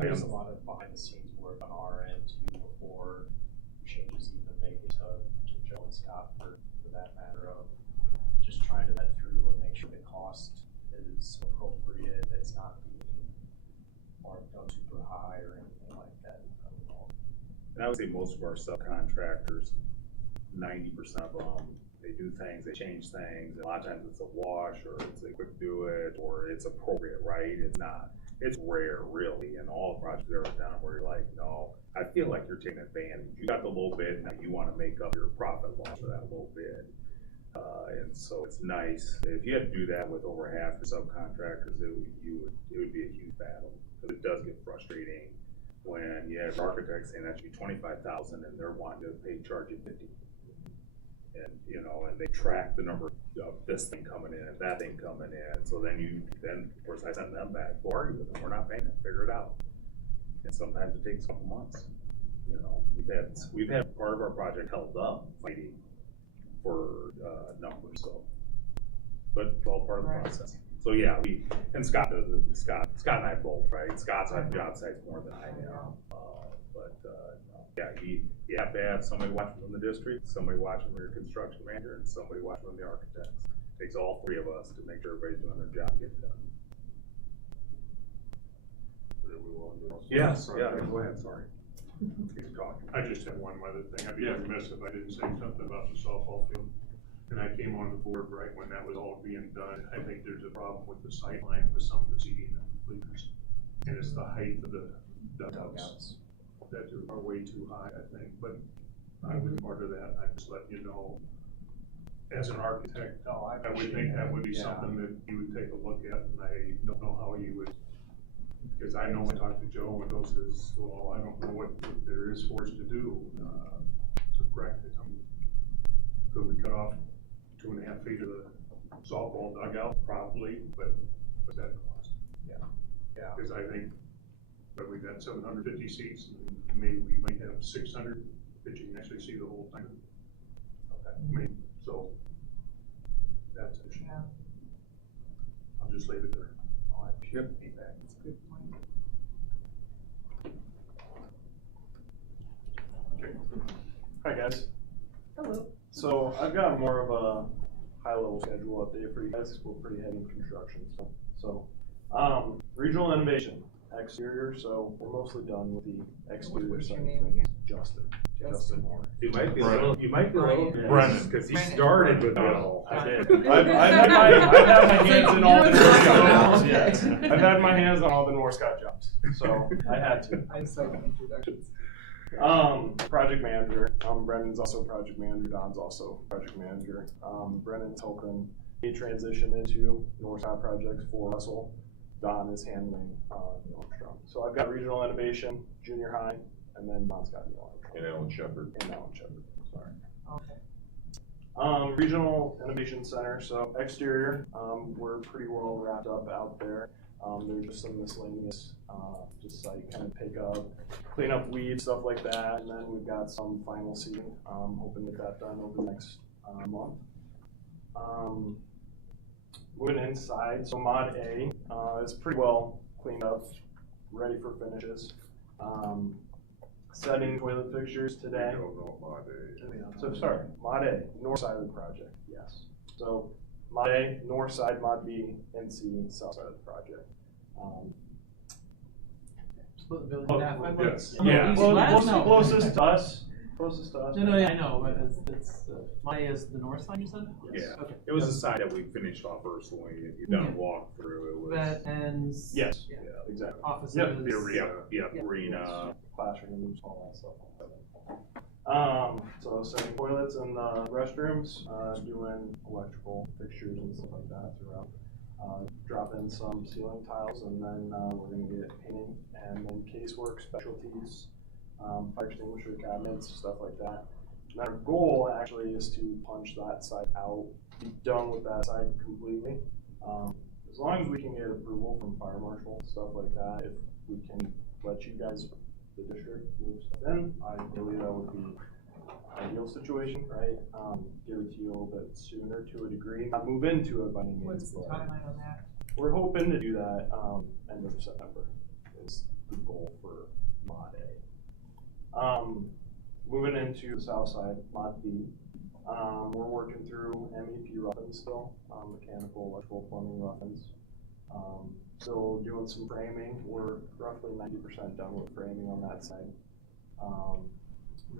There's a lot of behind the scenes work on our end too before changes even make it to Joe and Scott for that matter, of just trying to vet through and make sure the cost is appropriate, it's not being marked up super high or anything like that. And I would say most of our subcontractors, 90% of them, they do things, they change things, and a lot of times it's a wash, or it's a quick do it, or it's appropriate, right? It's not. It's rare, really, and all the projects that are done where you're like, no, I feel like you're taking advantage. You got the low bid, now you want to make up your profit loss for that low bid. And so it's nice. If you had to do that with over half your subcontractors, it would be a huge battle, because it does get frustrating when you have architects saying that should be $25,000 and they're wanting to charge you $50,000. And, you know, and they track the number of this thing coming in and that thing coming in. So then of course I send them back, go argue with them, we're not paying it, figure it out. And sometimes it takes a couple months. You know, we've had part of our project held up fighting for numbers, so, but it's all part of the process. So yeah, and Scott does it. Scott and I both, right? Scott's on job sites more than I am. Yeah, you have to have somebody watching from the district, somebody watching from your construction manager, and somebody watching from the architects. It takes all 3 of us to make sure everybody's doing their job, get done. Yes, yeah, go ahead, sorry. Keep talking. I just have one other thing. I'd be remiss if I didn't say something about the softball field. And I came on the board right when that was all being done. I think there's a problem with the sight line with some of the seating and bleachers. And it's the height of the dugouts that are way too high, I think. But I was part of that. I just let you know. as an architect, No, I I would appreciate think that would be Yeah. something that you would take a look at, and I don't know how you would. Because I know I talked to Joe, and Joe says, well, I don't know what there is for us to do, to correct it. Could we cut off 2.5 feet of the softball dugout? Probably, but what's that cost? Yeah. Because I think that we've got 750 seats, and maybe we might have 600 that you can actually see the whole thing. Okay. I mean, so that's an issue. Yeah. I'll just leave it there. Oh, I appreciate the feedback. That's a good point. Hi guys. Hello. So I've got more of a high-level schedule update for you guys. We're pretty heavy in construction stuff. So, regional innovation, exterior. So we're mostly done with the exterior What's side your of name things. again? Justin Moore. You might be a Brennan. little, you might be a little, Brennan. Brennan, because he Brennan. started with Bill. I did. I've had my hands in all the North Scott jobs. Yeah. I've had my hands on all the North Scott jobs. So I had to. I suck at introductions. Project manager. Brennan's also project manager. Don's also project manager. Brennan's helping me transition into Northside projects for Russell. Don is handling Nordstrom. So I've got regional innovation, junior high, and then Don's got Neil Armstrong. And Alan Shepard. And Alan Shepard. Sorry. Okay. Regional Innovation Center. So exterior, we're pretty well wrapped up out there. There's just some miscellaneous, just like kind of pick up, clean up weeds, stuff like that. And then we've got some final seating. Hoping to get that done over the next month. Moving inside, so Mod A is pretty well cleaned up, ready for finishes. Setting toilet fixtures I today. don't know Mod A. So sorry, Mod A, north side of the project, yes. So Mod A, north side, Mod B, and C, south side of the project. Split the building in half. I thought Yes. some of Yeah, these well, last- no. closest to us, closest to us. No, yeah, I know, but it's, my is the north side, you said? Yeah, Okay. it was the side that we finished off first when you done a walk through, it was. Vet ends. Yes, Yeah. exactly. Offices. Yep, The arena, yeah, Yeah. arena. Classrooms, all that stuff. So setting toilets in the restrooms, doing electrical fixtures and stuff like that throughout. Drop in some ceiling tiles, and then we're gonna get painting, and then casework, specialties, fire extinguisher cabinets, stuff like that. And our goal actually is to punch that side out, be done with that side completely. As long as we can get approval from fire marshal, stuff like that, if we can let you guys, the district, move stuff in, I believe that would be ideal situation, right? Give it to you a little bit sooner to a degree, not move into it by any means. What's the but timeline on that? We're hoping to do that, end of September is the goal for Mod A. Moving into the south side, Mod B, we're working through MEP rough-ins still, mechanical, electrical, plumbing rough-ins. Still doing some framing, we're roughly 90% done with framing on that side.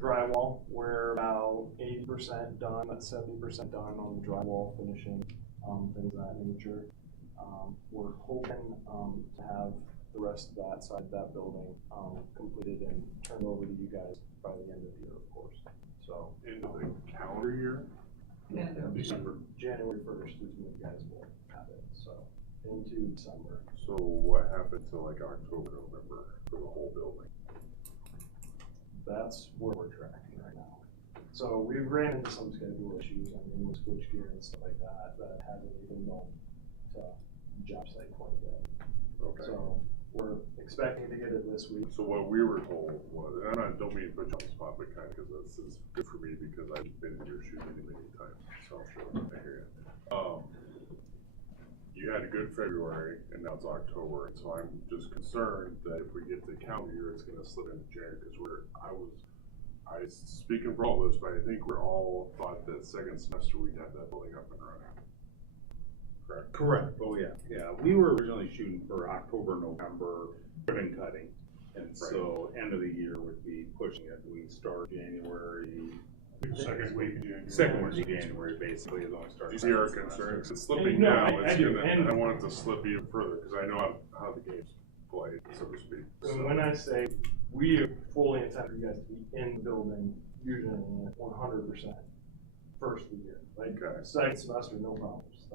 Drywall, we're about 80% done, that's 70% done on the drywall finishing, things of that nature. We're hoping to have the rest of that side of that building completed and turned over to you guys by the end of the year, of course. So Into the calendar year? And, December. January 1st is when you guys will have it, so into December. So what happened to like October, November for the whole building? That's where we're tracking right now. So we've ran into some schedule issues, I mean, with switchgear and stuff like that, that hasn't even gone to job site quite yet. Okay. So we're expecting to get it this week. So what we were told was, and I don't mean to put you on the spot, but kind of, because this is good for me because I've been in your shoes many times, so I hear you. You had a good February, and now it's October, and so I'm just concerned that if we get the calendar year, it's gonna slip into January, because I speaking for all of us, but I think we're all thought that second semester we'd have that building up and running. Correct? Correct, oh yeah, yeah, we were originally shooting for October, November, ribbon cutting. And so end of the year would be pushing it, we start January. Second week of January. Second week of January, basically, is when we start. Do you see our concern? 'Cause it's slipping No, now, I it's do, gonna, and- I want it to slip even further, because I know how the game's played, so to speak. And when I say we fully intend for you guys to be in the building, using it 100%, first of the year. Like, Okay. second semester, no problems.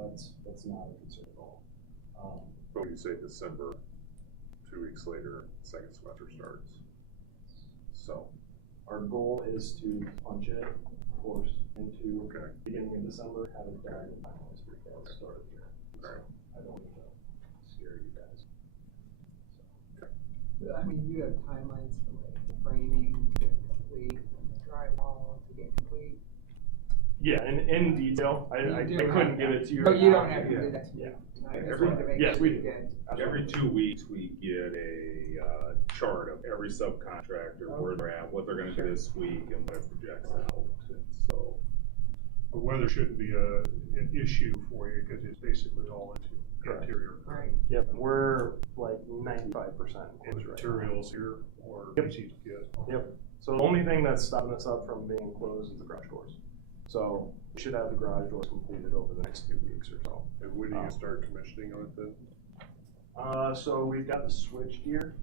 That's not a concern at all. But when you say December, 2 weeks later, second semester starts. So, Our goal is to punch it, of course, into okay. beginning of December, have it done and finalized for you guys, start of the year. Alright. I don't want to scare you guys. I mean, you have timelines for like framing to get complete, and drywall to get complete. Yeah, in detail, I You do couldn't have give that. it to you. But right you now. don't have to Yeah. do that to me Yeah. tonight. I just Every- wanted to make yes, sure we you do. get. Every 2 weeks, we get a, chart of every subcontractor, where they're at, what they're gonna do this week, and what it projects out, and so. The weather shouldn't be an issue for you, because it's basically all interior. Right. Yep, we're like 95% And closed right now. materials here, or Yep. easy to get. Yep. So the only thing that's stopping us up from being closed is the garage doors. So we should have the garage doors completed over the next 2 weeks or so. And when do you start commissioning on it then? So we've got the switch gear.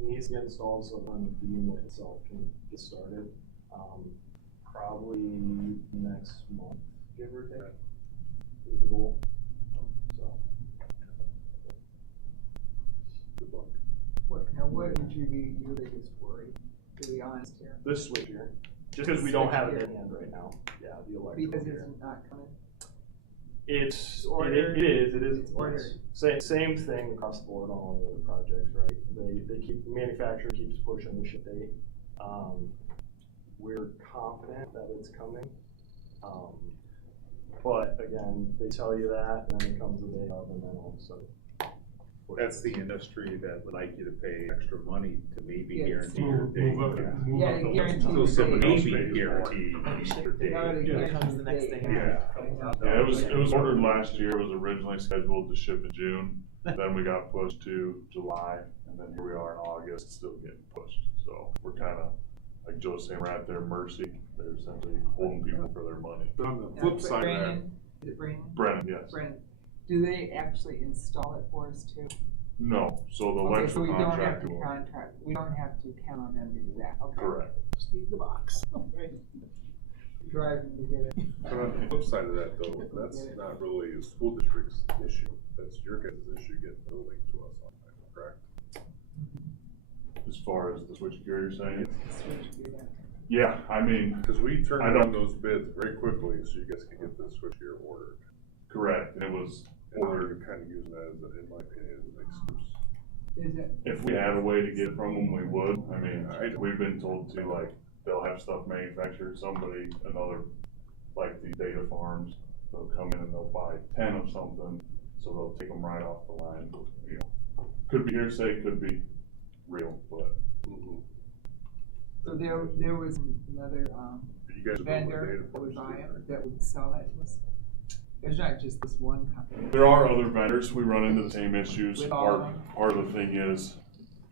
Needs to get installed so then the unit itself can get started. Probably next month, give or take, is the goal. So. Good luck. Now, what would you be your biggest worry, to be honest here? This switch gear, just because we don't have it in hand right now. Yeah, the electrical Because gear. it's not coming. It's ordered. It is. It's ordered. Same thing across the board on all the other projects, right? They keep, the manufacturer keeps pushing the ship date. We're confident that it's coming. But again, they tell you that, and then it comes the day of, and then all of a sudden. That's the industry that would like you to pay extra money to maybe Yes. guarantee your date. Move up Yeah, the guarantee list. So some the maybe date. guarantee your They already date. Yeah. guarantee the next day. Yeah, it was ordered last year, it was originally scheduled to ship in June, then we got pushed to July, and then here we are in August, still getting pushed. So we're kinda, like Joe's saying, we're at their mercy, they're essentially holding people for their money. But on the Now, flip side of that, Brandon, is it Brandon? Brennan, yes. Brandon, do they actually install it for us too? No, so the Okay, so electrical we don't have contractor to will, contract, we don't have to count on them to do that, okay? correct. Just leave the box. Driving to get it. but on the flip side of that though, that's not really a school district's issue. That's your guys' issue getting building to us on time, correct? As far as the switch gear you're saying, Switch gear then. yeah, I mean, Because we turned I around don't- those bids very quickly, so you guys can get the switchgear ordered. correct, it was And now ordered. you're kind of using that as, in my opinion, as an excuse. Is it, If we had a way to get it from them, we would. I mean, we've been told to, like, they'll have stuff manufactured, another, like the data farms, they'll come in and they'll buy 10 of something, so they'll take them right off the line, you know. Could be hearsay, could be real, but so there was another, You guys are building the vendor data that would farms buy too, it, right? that would sell that to us? There's not just this one company. there are other vendors, we run into the same issues. With all of them? Part of the thing is,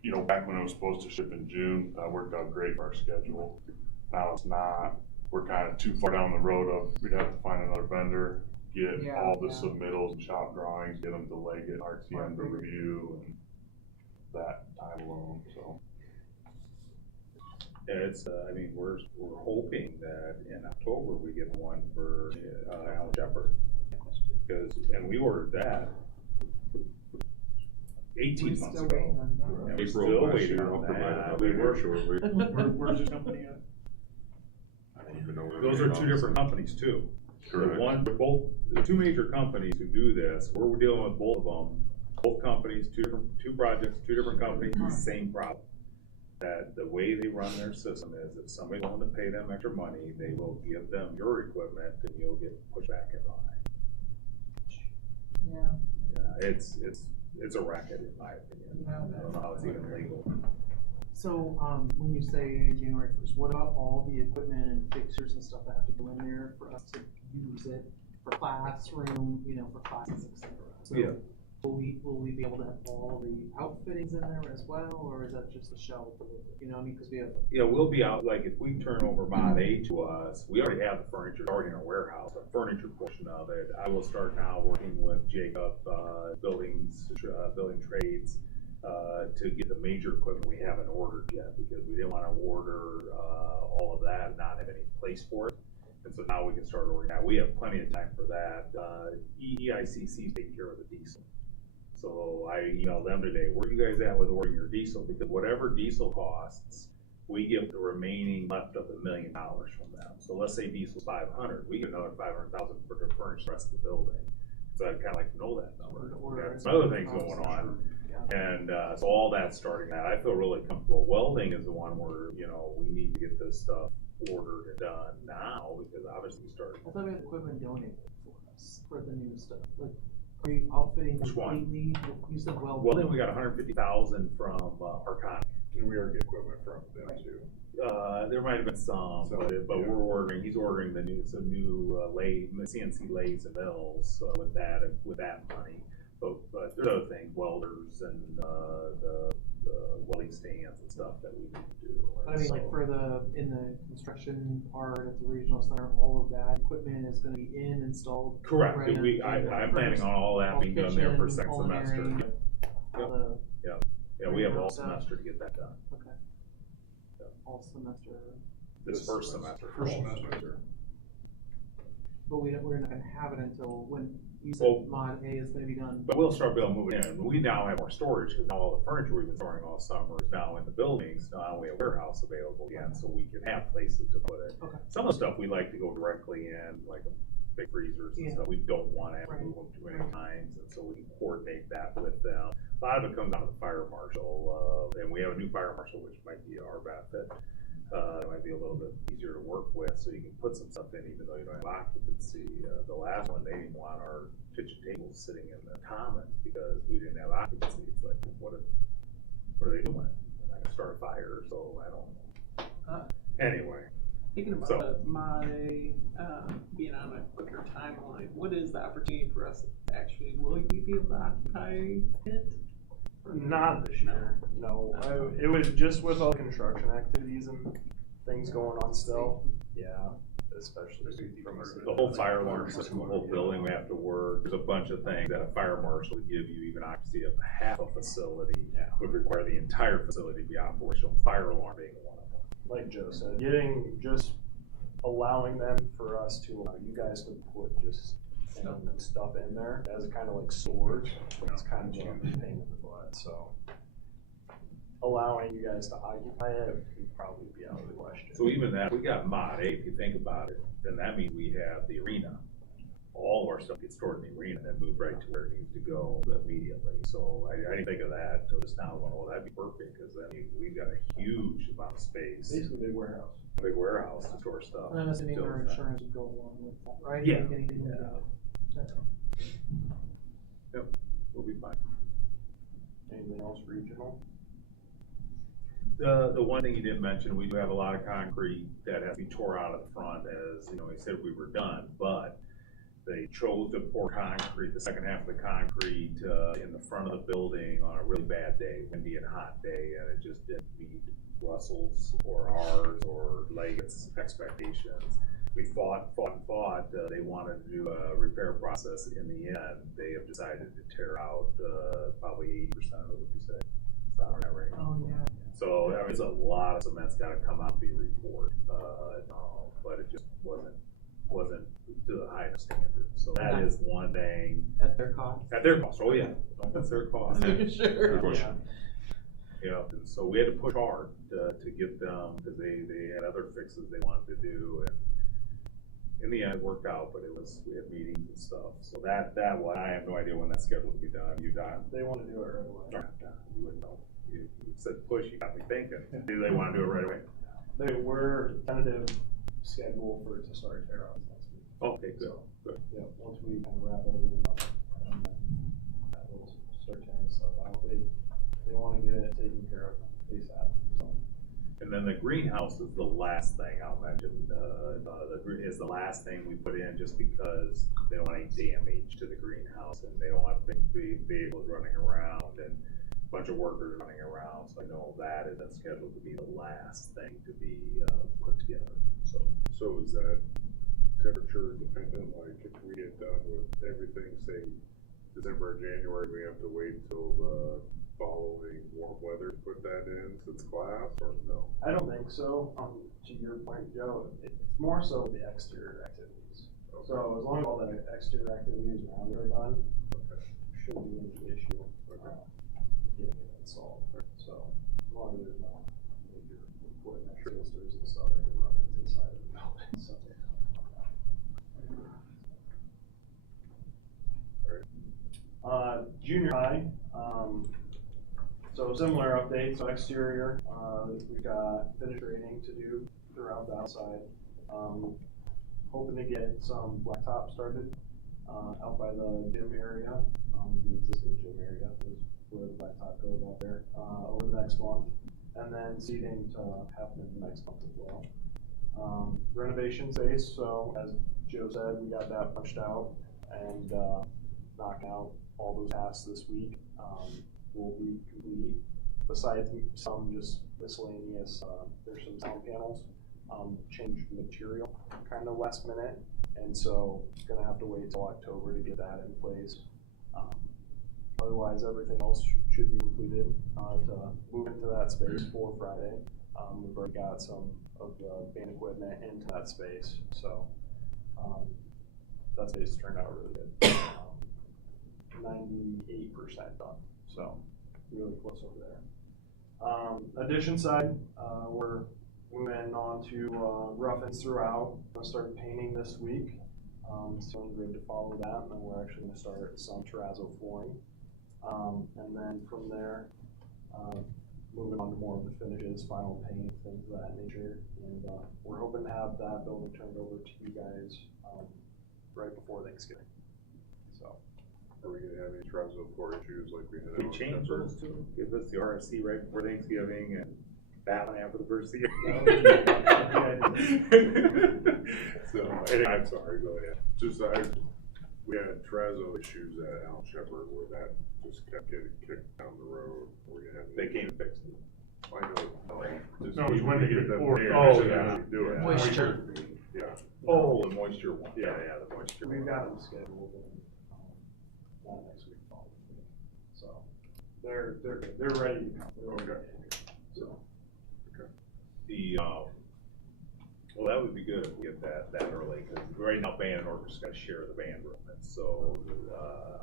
you know, back when it was supposed to ship in June, that worked out great for our schedule. Now it's not, we're kind of too far down the road of, we'd have to find another vendor, get Yeah, all the yeah. submittals and shop drawings, get them to Leggett, RTM to review, and that time alone, so. Yeah, it's, I mean, we're hoping that in October we get one for, Alan Shepherd. Because, and we ordered that 18 We're months still ago. waiting on that. And we're April still last waiting year, on I'll provide that. another We year were- shortly. Where's your company at? I don't even know where Those they're are two from. different companies too. Correct. They're both, the two major companies who do this, we're dealing with both of them. Both companies, two projects, two different companies, the same problem. That the way they run their system is if somebody's willing to pay them extra money, they will give them your equipment and you'll get pushed back in line. Yeah. Yeah, it's a racket in my opinion. Yeah. I don't know how it's even legal. So, when you say January 1st, what about all the equipment and fixtures and stuff that have to go in there for us to use it for classroom, for classes, et cetera? So Yeah. Will we be able to have all the outfittings in there as well, or is that just a shell? Because we have. Yeah, we'll be out, like, if we turn over Mod A to us, we already have the furniture, it's already in our warehouse, the furniture portion of it. I will start now working with Jacob, building trades, to get the major equipment we haven't ordered yet, because we didn't wanna order, all of that and not have any place for it. And so now we can start ordering that. We have plenty of time for that. EICC is taking care of the diesel. So I emailed them today, where are you guys at with ordering your diesel? Because whatever diesel costs, we get the remaining left of $1 million from them. So let's say diesel's 500, we get another 500,000 for to furnish the rest of the building. So I'd kind of like to know that number. We got some other things going on. And so all that's starting that. I feel really comfortable. Welding is the one where, you know, we need to get this stuff ordered and done now, because obviously we started. I thought we had equipment donated for us, for the new stuff, like, are you outfitting Which one? completely? You said welding. Welding, we got 150,000 from Arconic. And we are getting equipment from them too. There might have been some, but yeah. we're ordering, he's ordering the new, some new lathe, CNC lathes and mills with that money. But there's other things, welders and the welding stands and stuff that we need to do. I mean, like for in the construction part at the regional center, all of that equipment is gonna be installed. Correct, right I'm planning on all that being done there for second semester. culinary, all the- Yeah, we have all semester to get that done. Okay. All semester, This first semester. First semester. but we're not gonna have it until when you Well- said mod A is gonna be done. But we'll start being able to move in. We now have more storage, because now all the furniture we've been storing all summer is now in the buildings. Now we have a warehouse available again, so we can have places to put it. Okay. Some of the stuff we like to go directly in, like big freezers and Yeah. stuff. We don't want to have to Right. move them too many times, and so we can coordinate that with them. A lot of it comes out of the fire marshal, and we have a new fire marshal, which might be our benefit. It might be a little bit easier to work with, so you can put some stuff in even though you don't have occupancy. The last one, they didn't want our kitchen tables sitting in the commons because we didn't have occupancy. It's like, what are they doing? I can start a fire, so I don't know. Anyway. Thinking about So- mod A, being on a quicker timeline, what is the opportunity for us to actually, will we be able to occupy it? Not this year, no. It was just with all the construction activities and things going on still. Yeah, especially from The whole fire alarm system, the whole building, we have to work. There's a bunch of things that a fire marshal would give you, even occupancy of half a facility would require the entire facility to be operational, fire alarm being one of them. like Joe said, allowing them for us to, you guys to put just stuff in there as kind of like storage. It's kind of a pain in the butt, so allowing you guys to occupy it would probably be out of the question. So even that, we got mod A, if you think about it, then that means we have the arena. All of our stuff gets stored in the arena and then moved right to where it needs to go immediately. So I didn't think of that until just now, going, oh, that'd be perfect, because then we've got a huge amount of space. Basically, big warehouse. Big warehouse to store stuff. And I'm assuming Still our with that. insurance would go along with that, right? Yeah. Like anything like Yeah. that. Yep, we'll be fine. Anything else regional? The one thing you didn't mention, we do have a lot of concrete that has to be tore out of the front, as, you know, we said we were done, but they chose to pour concrete, the second half of the concrete, in the front of the building on a really bad day, windy and hot day, and it just didn't meet Russell's or ours or Leggett's expectations. We fought. They wanted to do a repair process. In the end, they have decided to tear out probably 80% of it, would you say? Somewhere in that range. Oh, yeah. So I mean, it's a lot of cement's got to come out and be repoured, but it just wasn't to the highest standard. So that is one thing. At their cost. At their cost. Oh yeah, that's their cost. Sure. Yeah. Yeah, and so we had to push hard to get them, because they had other fixes they wanted to do, and in the end it worked out, but we had meetings and stuff. So that one, I have no idea when that's scheduled to be done. You done? They want to do it right away. You wouldn't know. You said push, you got me thinking. Do they want to do it right away? They were tentative schedule for it to start tear outs next week. Okay, good, good. Yeah, once we kind of wrap everything up, and then we'll start tearing stuff out. They want to get it taken care of ASAP, so. And then the greenhouse is the last thing I'll mention. Is the last thing we put in, just because they don't want any damage to the greenhouse, and they don't want big vehicles running around and a bunch of workers running around. So I know that is scheduled to be the last thing to be put together. So is that temperature dependent? Like, if we get done with everything, say December or January, we have to wait till the following warm weather to put that in since class, or no? I don't think so. To your point, Joe, it's more so the exterior activities. Okay. So as long as all the exterior activities around it are done, shouldn't be any issue getting it installed. So as long as there's no major equipment, sisters and stuff that can run into the side of the building. So. Junior high, so similar update. So exterior, we've got finish grading to do throughout the outside. Hoping to get some blacktop started out by the gym area. The existing gym area is where the blacktop goes out there over the next month, and then seeding to happen in the next month as well. Renovation phase. So as Joe said, we got that punched out and knock out all those tasks this week. Will be complete. Besides some just miscellaneous, there's some sound panels, changed material kind of last minute, and so gonna have to wait till October to get that in place. Otherwise, everything else should be completed to move into that space for Friday. We've already got some of the band equipment into that space, so that space turned out really good. 98% done, so really close over there. Addition side, we're moving on to rough-ins throughout. Gonna start painting this week. Ceiling grid to follow that, and then we're actually gonna start some terrazzo flooring. And then from there, moving on to more of the finishes, final paint, things of that nature. And we're hoping to have that building turned over to you guys right before Thanksgiving. So. Are we gonna have any terrazzo floor issues like we had? We changed those to give us the RFC right before Thanksgiving and that one after the first of the year. So, I'm sorry, go ahead. Just, we had terrazzo issues at Al Shepherd where that just kept getting kicked down the road. They came and fixed it. I know. Just No, it was when they get them poured. there, Oh, so yeah. they do it. Moisture. Yeah. Oh, the moisture one. Yeah. Yeah, the moisture. We've got them scheduled and next week, following week. So they're ready to come. Okay. So The, well, that would be good if we get that early, because right now band and orchestra gotta share the band room, and so,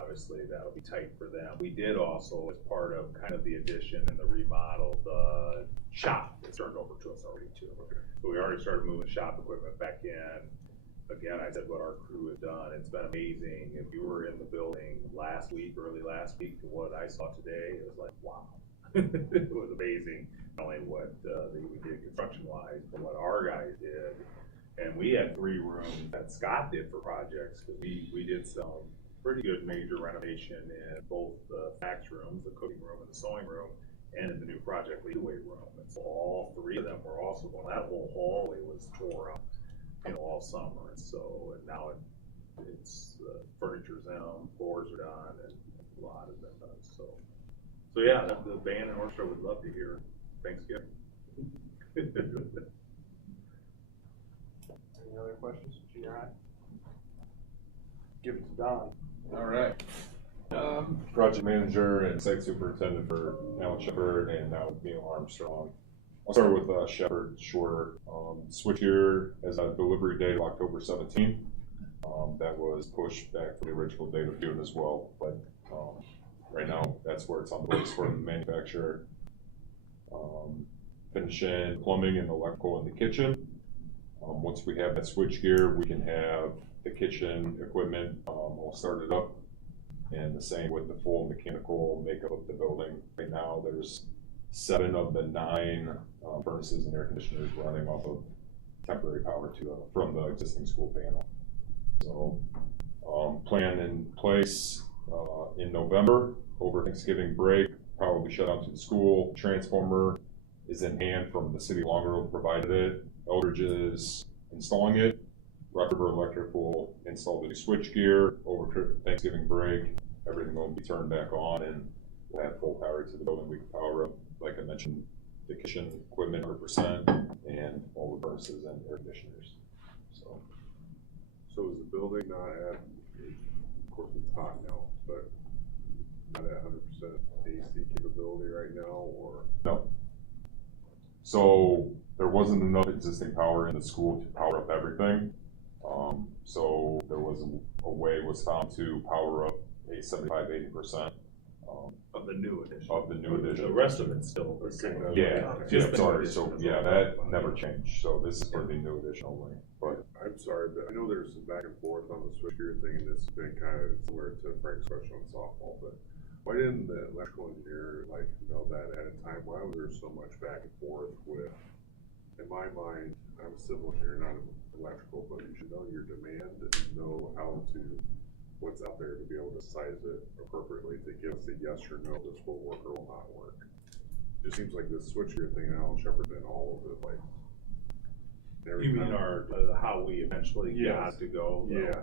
obviously that'll be tight for them. We did also, as part of kind of the addition and the remodel, the shop is turned over to us already too. So we already started moving shop equipment back in. Again, I said what our crew has done, it's been amazing. If you were in the building last week, early last week, to what I saw today, it was like, wow. It was amazing, not only what we did construction-wise, but what our guys did. And we had 3 rooms that Scott did for projects, because we did some pretty good major renovation in both the fax rooms, the cooking room and the sewing room, and in the new project leeway room. And so all 3 of them were also going, that whole hallway was tore up, all summer. And so, and now it's furniture's in, floors are done, and a lot has been done, so. So yeah, the band and orchestra would love to hear Thanksgiving. any other questions? Junior high? Give it to Don. All right. Project manager and site superintendent for Alan Shepherd and now Neil Armstrong. I'll start with Shepherd shorter. Switchgear as a delivery date of October 17th. That was pushed back from the original date of June as well, but right now that's where it's on the list for the manufacturer. Finishing plumbing and electrical in the kitchen. Once we have that switchgear, we can have the kitchen equipment all started up, and the same with the full mechanical makeup of the building. Right now there's 7 of the 9 furnaces and air conditioners running off of temporary power from the existing school panel. So plan in place in November over Thanksgiving break, power will be shut out to the school. Transformer is in hand from the city of Long Grove, provided it. Eldridge is installing it. Rock River Electric will install the new switch gear over Thanksgiving break. Everything will be turned back on and we'll have full power to the building. We can power up, like I mentioned, the kitchen equipment 100% and all the furnaces and air conditioners. So is the building not at, of course it's hot now, but not at 100% AC capability right now, or? No. So there wasn't enough existing power in the school to power up everything. So there was a way was found to power up a 75-80%. Of the new edition. Of the new edition. The rest of it's still the same. Yeah, Just yeah, the sorry, edition so, is yeah, all that about. never changed, so this is for the new edition only, but. I'm sorry, but I know there's some back and forth on the switchgear thing, and this has been kind of similar to Frank's question on softball, but why didn't the electrical engineer, like, know that at a time? Why was there so much back and forth with, in my mind, I'm a civil engineer, not electrical, but you should know your demand and know how to, what's out there to be able to size it appropriately to give us a yes or no, this will work or will not work. Just seems like this switchgear thing, Alan Shepard's been all over the place. You mean our, how we eventually got to go? Yeah.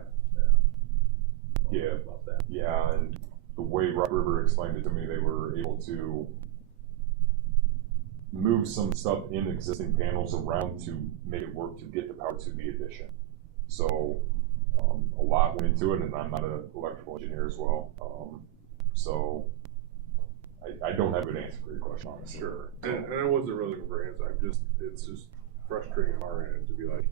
Yeah, About that. yeah, and the way Rob River explained it to me, they were able to move some stuff in existing panels around to make it work to get the power to the addition. So, a lot went into it, and I'm not an electrical engineer as well, so I don't have a good answer for your question, honestly. Sure, and I wasn't really looking for an answer, it's just frustrating on our end to be like,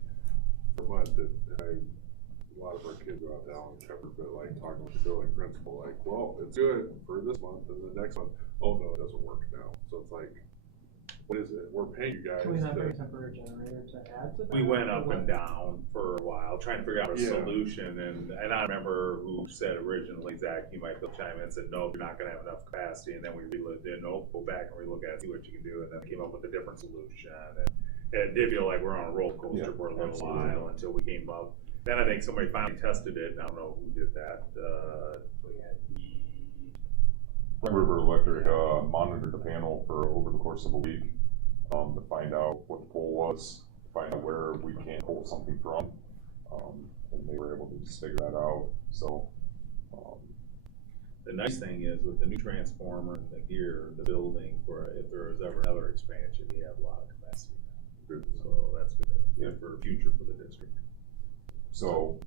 for a month, and a lot of our kids go out to Alan Shepard, but like talking with the building principal, like, well, it's good for this month, and the next month, oh no, it doesn't work now. So it's like, what is it? We're paying you guys Can we not get a to, temporary generator to add to that? We went or up what? and down for a while, trying to figure out a Yeah. solution, and I remember who said originally, Zach, you might chime in and said, no, you're not gonna have enough capacity, and then we relooked it, no, go back and relook at it, see what you can do, and then came up with a different solution, and it did feel like we're on a roller coaster Yeah, for a little absolutely. while until we came up. Then I think somebody finally tested it, and I don't know who did that, We had Red River Electric, monitored the panel for over the course of a week, to find out what the pole was, to find out where we can't pull something from. And they were able to just figure that out, so, the nice thing is with the new transformer and the gear, the building, for if there is ever another expansion, we have a lot of capacity. So that's good, for future for the district. so,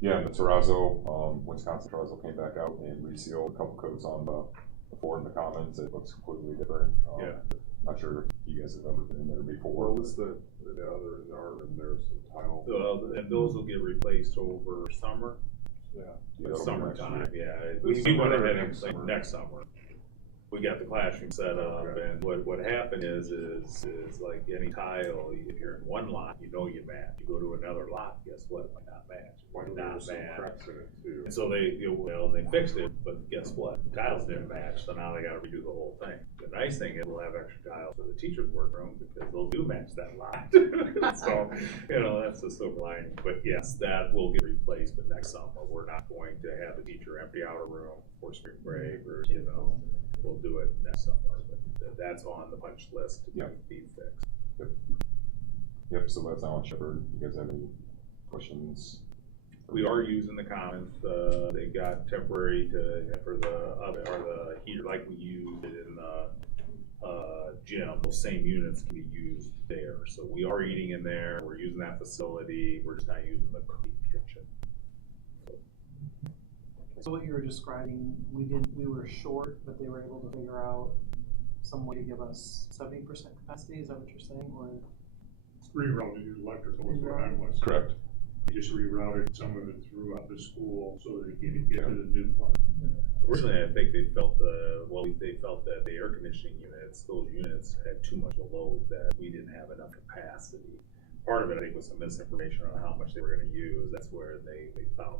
yeah, and the terrazzo, Wisconsin terrazzo came back out and resealed a couple coats on the floor in the commons. It looks completely different. Yeah. Not sure if you guys have ever been in there before. what was the other, in our room, there was some tile. And those will get replaced over summer. Yeah. Yeah, that'll be next Summertime, year. yeah. This We went summer or ahead and next like summer? next summer. We got the classroom set up, Okay. and what happened is like any tile, if you're in one lot, you know you match. You go to another lot, guess what? It might not match. It Why might do there not some match. cracks in it too? And so they fixed it, but guess what? The tiles didn't match, so now they gotta redo the whole thing. The nice thing is we'll have extra tiles for the teacher's workroom because those do match that lot. So, that's the silver lining. But yes, that will get replaced, but next summer, we're not going to have the teacher empty out a room for spring break or, we'll do it next summer. But that's on the punch list to be fixed. Yep, so that's Alan Shepard. You guys have any questions? We are using the commons, they got temporary for the heater like we used it in the gym. Those same units can be used there. So we are eating in there, we're using that facility, we're just not using the kitchen. So what you were describing, we were short, but they were able to figure out some way to give us 70% capacity, is that what you're saying, or? Rerouted electrical is what I was. Correct. We just rerouted some of it throughout the school so that they could get to the new part. Originally, I think they felt that the air conditioning units, those units had too much of a load, that we didn't have enough capacity. Part of it, I think, was some misinformation on how much they were gonna use. That's where they found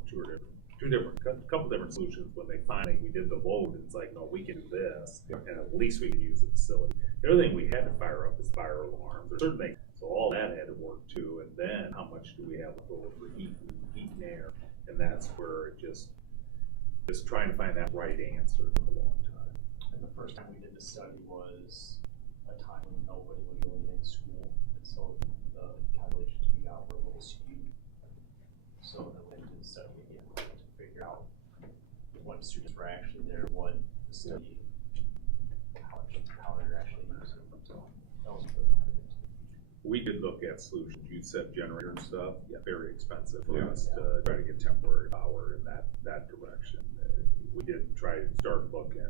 couple different solutions when we did the load. It's like, no, we can do this, and at least we can use the facility. The other thing we had to fire up is fire alarms or certain things. So all that had to work too. And then how much do we have left over for heat and air? And that's where it just trying to find that right answer for a long time. And the first time we did the study was a time when nobody was really in school, and so the calculations we got were a little skewed. So then we did the study again to figure out what students were actually there, what the study, how they're actually using them. So that was a good one. We did look at solutions. You said generator and stuff, very expensive for Yeah. us to try to get temporary power in that direction. we did try to start looking,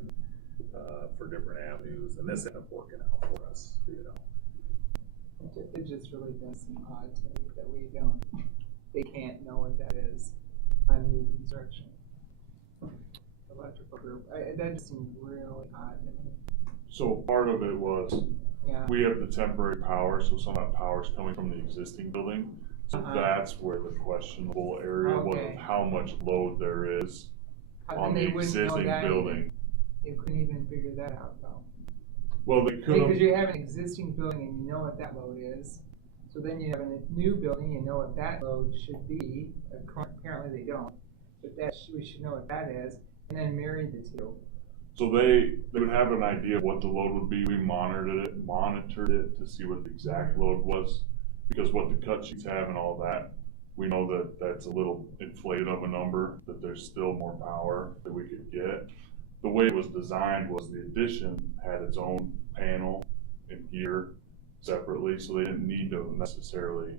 for different avenues, and this ended up working out for us, you know. It just really does seem odd to me that they can't know what that is on new construction. Electrical group, that just seemed really odd to me. So part of it was, Yeah. we have the temporary power, so some of that power is coming from the existing building. So that's where the questionable area was, Okay. of how much load there is How- on they the wouldn't know existing that building. either. They couldn't even figure that out though. Well, they could Because have, you have an existing building and you know what that load is. So then you have a new building, you know what that load should be. Apparently they don't. But we should know what that is, and then marry the two. so they would have an idea of what the load would be. We monitored it to see what the exact load was. Because what the cut sheets have and all that, we know that that's a little inflated of a number, that there's still more power that we could get. The way it was designed was the addition had its own panel and gear separately, so they didn't need to necessarily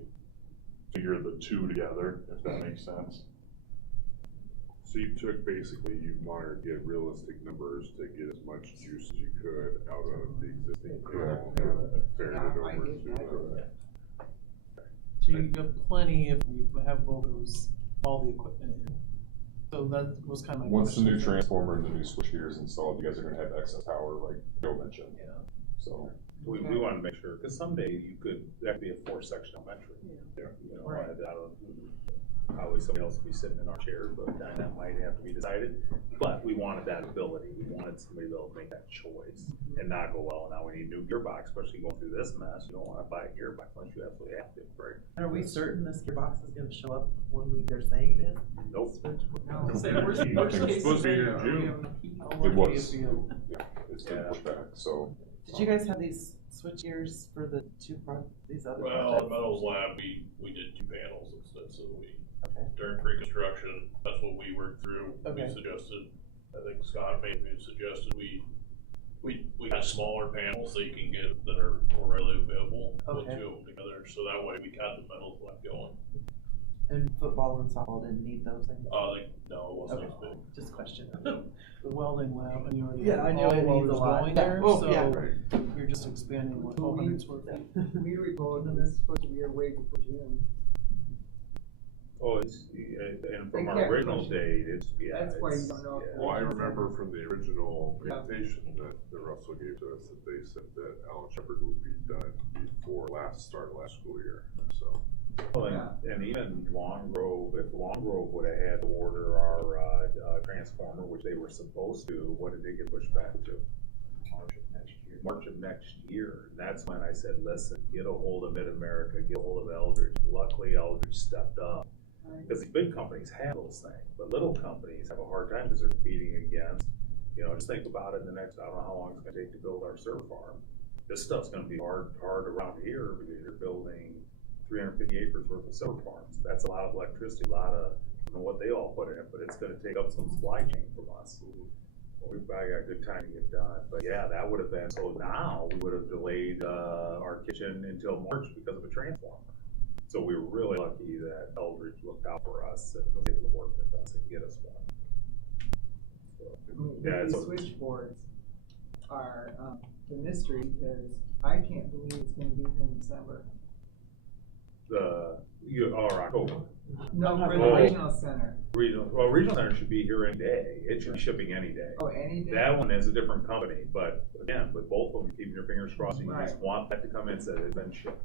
figure the two together, if that makes sense. So you took basically, you monitored, get realistic numbers to get as much juice as you could out of the existing panel and ferried it over to So you have plenty if you have all the equipment in. So that was kind of my Once the question. new transformer and the new switchgear is installed, you guys are gonna have excess power, like Joe mentioned. Yeah. So, We wanted to make sure, because someday you could, that'd be a 4-section elementary. Yeah. You know, Right. probably somebody else would be sitting in our chairs, but that might have to be decided. But we wanted that ability, we wanted somebody to be able to make that choice and not go, well, now we need a new gearbox, especially going through this mess, you don't wanna buy a gearbox unless you absolutely have to, right? Are we certain this gearbox is gonna show up when they're saying it is? Nope. No. Say worst It's case supposed to be in scenario, June. we have a heat. it was, yeah, it's been Yeah. pushed back, so. Did you guys have these switch gears for the these other Well, projects? at Metals Lab, we did 2 panels instead, so Okay. during pre-construction, that's what we worked through. Okay. We suggested, I think Scott maybe suggested we got smaller panels that you can get that are more readily available, put Okay. 2 of them together, so that way we got the Metals Lab going. And football and softball didn't need those things? No, it wasn't as Okay. big. Just a question. The welding lab, and you already Yeah, I have know all it needs a welders lot. going Yeah. there, Oh, so yeah. you're just expanding what 1,200 square feet. We were told that this is supposed to be a way to put you in. Oh, and from They our can't original push it. date, it's, yeah. That's why you it's- don't know if yeah. Well, I remember from the original Yeah. presentation that Russell gave to us, that they said that Alan Shepard would be done before start of last school year, so. Well, and even Long Grove, if Long Grove would have had to order our, transformer, which they were supposed to, what did they get pushed back to? March of next year, and that's when I said, listen, get a hold of Mid-America, get a hold of Eldridge. Luckily, Eldridge stepped up, because the big companies have those things, but little companies have a hard time because they're competing against, you know, just think about it in the next, I don't know how long it's gonna take to build our server farm. This stuff's gonna be hard around here, because you're building 350 acres worth of server farms. That's a lot of electricity, a lot of, I don't know what they all put in it, but it's gonna take up some supply chain from us. Well, we've probably got a good time to get done, but yeah, that would have been, so now we would have delayed, our kitchen until March because of a transformer. So we were really lucky that Eldridge looked out for us and was able to work with us and get us one. So, yeah, These so, switchboards are, the mystery, because I can't believe it's gonna be here in December. October. No, for the Oh. regional center. Regional center should be here any day, it should be shipping any day. Oh, any day? That one is a different company, but again, with both of them, keeping your fingers crossed, you just Right. want that to come in, so it's been shipped.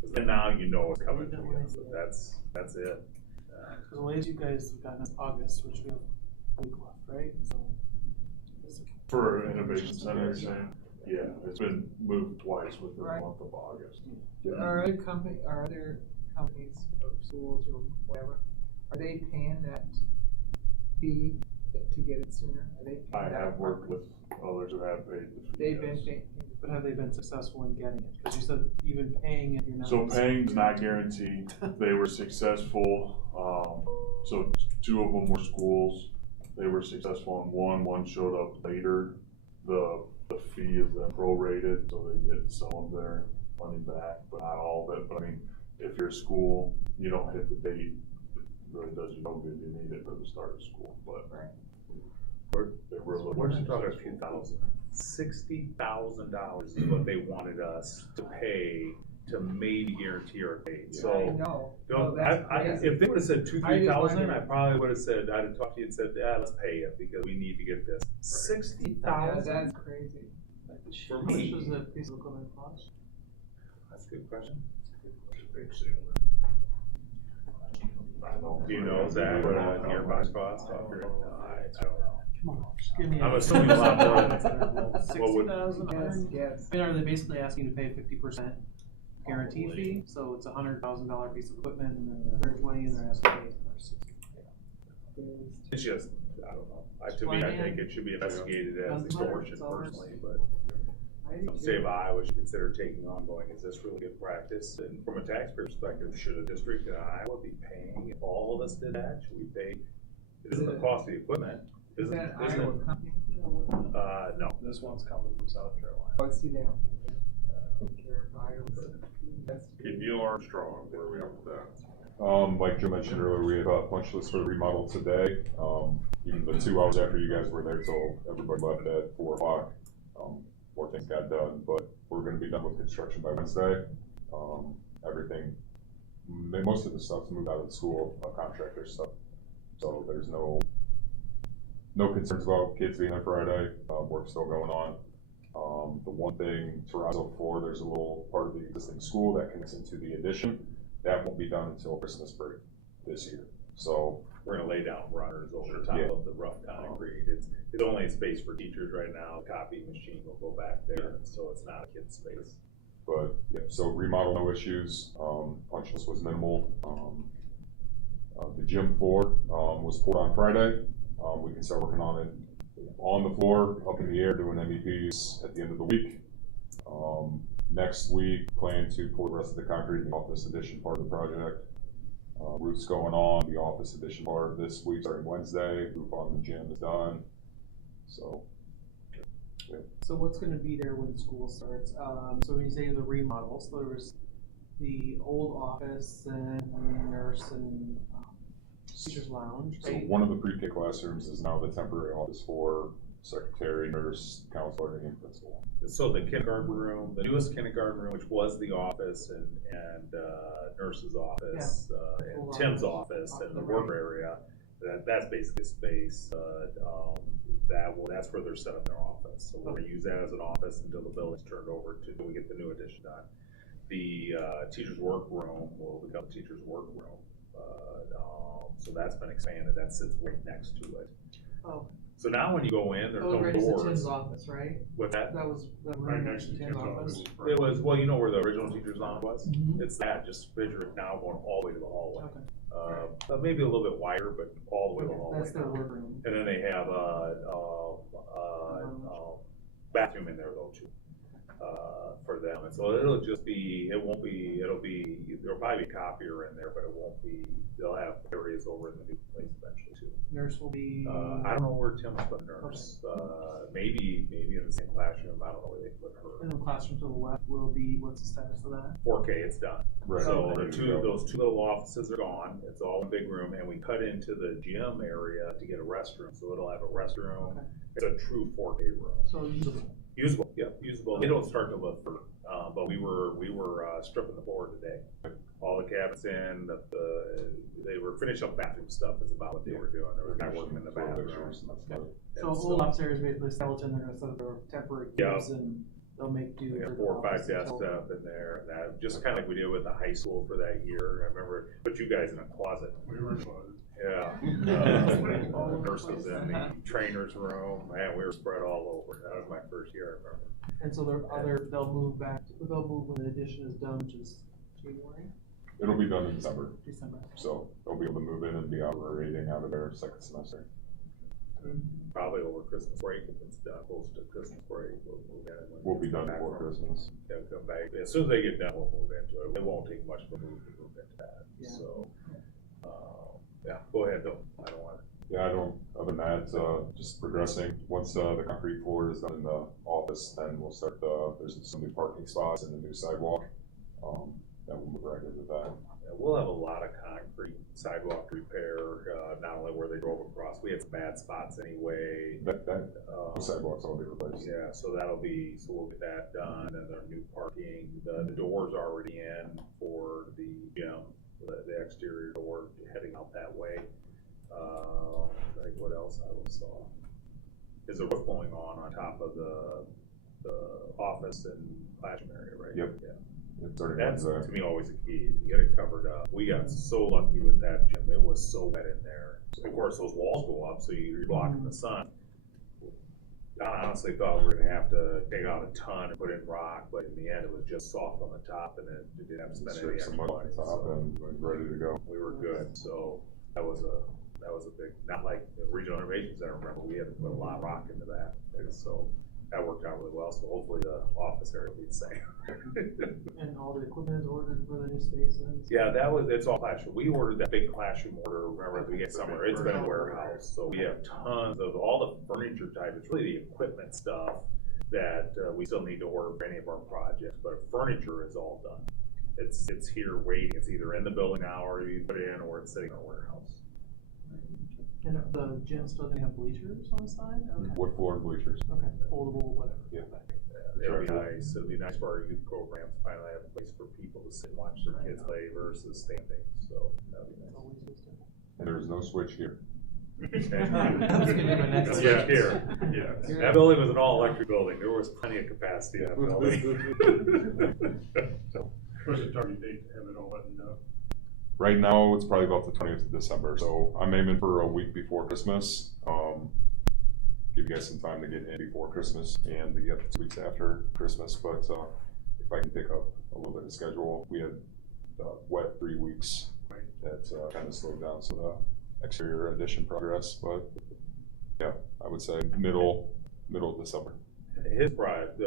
'Cause then now you know it's coming to you, so that's it. Because the latest you guys have gotten is August, which we have a week left, right? So. For Innovation Center, you're saying? Yeah, it's been moved twice within the Right. month of August. Are other companies or schools or whatever, are they paying that fee to get it sooner? Are they paying I that have worked upfront? with others who have paid the fee. They've been yes. paying. But have they been successful in getting it? Because you said even paying it, you're not. So paying's not guaranteed. They were successful, so 2 of them were schools. They were successful in one showed up later. The fee is then prorated, so they get some of their money back, but not all of it. But I mean, if you're a school, you don't hit the date, it really does you no good. You need it for the start of school, but. Right. We're just talking a few thousand. $60,000 is what they wanted us to pay to maybe guarantee our date. I So, know. don't, No, that's crazy. if they would have said two, I just 3,000, wondered- I probably would have said, I'd have talked to you and said, yeah, let's pay it because we need to get this. Yeah, 60,000 that's crazy. for How much me. does that piece of equipment cost? That's a good question. Big ceiling. Do you know, Zach, what a gearbox costs? I don't know. Come on, just give me. I'm assuming a lot more than Sixty thousand. Yes, yes. I mean, are they basically asking you to pay 50% guarantee fee? So it's $100,000 piece of equipment and then the 120 and they're asking you to pay for 60. It's just, I don't know. To me, I think it should be investigated as extortion personally, but some state of Iowa should consider taking ongoing, is this really good practice? And from a taxpayer perspective, should a district in Iowa be paying if all of us did that? Should we pay? It isn't the cost of the equipment, Is isn't, that isn't Iowa it? company? No. This one's coming from South Carolina. Oh, see, they don't care if Iowa. That's Keep Neil Armstrong, where are we at with that? Like Joe mentioned earlier, we have a punch list for the remodel today. Even the 2 hours after you guys were there till everybody left at 4 o'clock, more things got done, but we're gonna be done with construction by Wednesday. Everything, most of the stuff's moved out of the school, contractor stuff. So there's no concerns about kids being there Friday, work's still going on. The one thing, Terrazzo 4, there's a little part of the existing school that connects into the addition. That won't be done until Christmas break this year. So We're gonna lay down runners over top Yeah. of the rough concrete. It's only a space for teachers right now. Copy machine will go back there, so it's not a kid's space. But yeah, so remodel, no issues. Punch list was minimal. The gym floor was poured on Friday. We can start working on it on the floor, up in the air, doing MEPs at the end of the week. Next week, plan to pour the rest of the concrete in the office addition part of the project. Roof's going on the office addition part this week, starting Wednesday. Roof on the gym is done. So. Yeah. So what's gonna be there when school starts? So when you say the remodels, there was the old office and the nurse and teacher's lounge, So right? one of the pre-K classrooms is now the temporary office for secretary, nurse, counselor, and principal. So the kindergarten room, the newest kindergarten room, which was the office and nurse's office, and Tim's office and the work area, that's basically space, that's where they're setting their office. So we're gonna use that as an office until the building's turned over until we get the new addition done. The, teacher's workroom will become teacher's workroom. So that's been expanded, that sits right next to it. Oh. So now when you go in, there's Oh, no right, it's the Tim's doors. office, right? With that, That was the Right room next next to to Tim's Tim's office. office. it was, well, you know where the original teacher's lounge was? Mhm. It's that, just picture it now going all the way to the hallway. Okay. Maybe a little bit wider, but all the way to the hallway. That's their now. workroom. And then they have bathroom in there though too, for them. And so it'll just be, there'll probably be a copier in there, but it won't be, they'll have areas over in the new place eventually too. Nurse will be. I don't know where Tim's put nurse, maybe in the same classroom, I don't know where they put her. And the classroom to the left will be, what's the status of that? 4K, it's done. Right. So There the you go. those two little offices are gone, it's all one big room, and we cut into the gym area to get a restroom, so it'll have a restroom. Okay. It's a true 4K room. So usable. Usable, yeah, usable. They don't start to look for, but we were stripping the floor today. All the cabinets in, they were finishing up bathroom stuff is about what they were doing. There was a guy working in the bathroom. So old upstairs, basically skeleton, they're gonna set up their temporary Yeah. cubes and they'll make do. We for had the 4 or 5 office desks until- up in there, and that, just kind of like we did with the high school for that year. I remember, put you guys in a closet. We were in closet. Yeah. All the nurses in the trainer's room, man, we were spread all over. That was my first year, I remember. And so they'll move when the addition is done, which is January, It'll be done in December, December. so they'll be able to move in and be operating out of their second semester. Probably over Christmas break, if it's done close to Christmas break, we'll move in. We'll be done before Christmas. They'll come back, as soon as they get done, we'll move into it, it won't take much to move into that, Yeah. so. Yeah, go ahead though, I don't want to. Yeah, I don't, other than that, just progressing. Once the concrete floor is done in the office, then we'll start there's some new parking spots and a new sidewalk. Then we'll move right into that. We'll have a lot of concrete sidewalk repair, not only where they drove across, we had some bad spots anyway. That sidewalks all be replaced. Yeah, so we'll get that done, and our new parking, the door's already in for the gym, the exterior door heading out that way. I think what else I saw, is a roof going on top of the office and classroom area, right? Yep. Yeah. It's already That's, there. to me, always a key, to get it covered up. We got so lucky with that gym, it was so wet in there. Of course, those walls go up, so you're blocking the sun. I honestly thought we were gonna have to take out a ton and put in rock, but in the end, it was just soft on the top, and it didn't have to spend any extra Some money. on top So and ready to go. we were good, so that was a big, not like the regional innovation center, remember, we had to put a lot of rock into that, and so that worked out really well, so hopefully the office area will be the same. And all the equipment is ordered for the new spaces? Yeah, it's all classroom. We ordered that big classroom order, remember, at the beginning of summer, it's been a warehouse, so we have tons of all the furniture type, it's really the equipment stuff that we still need to order for any of our projects, but furniture is all done. It's here waiting, it's either in the building now, or you put it in, or it's sitting in our warehouse. And if the gym's still gonna have bleachers on the side? Okay. Wood floor and bleachers. Okay, foldable, whatever. Yeah. It'll be nice, it'll be nice for our youth programs to finally have a place for people to sit and watch their kids play versus standing, so that'll be nice. Always wisdom. And there's no switch here. That's gonna be my next Yeah, question. here, yeah. That building was an all-electric building, there was plenty of capacity in that building. What's the target date to have it all buttoned up? Right now, it's probably about the 20th of December, so I'm aiming for a week before Christmas. Give you guys some time to get in before Christmas and to get 2 weeks after Christmas, but if I can pick up a little bit of schedule, we had wet 3 weeks. That kind of slowed down some of the exterior addition progress, but yeah, I would say middle of December. His project,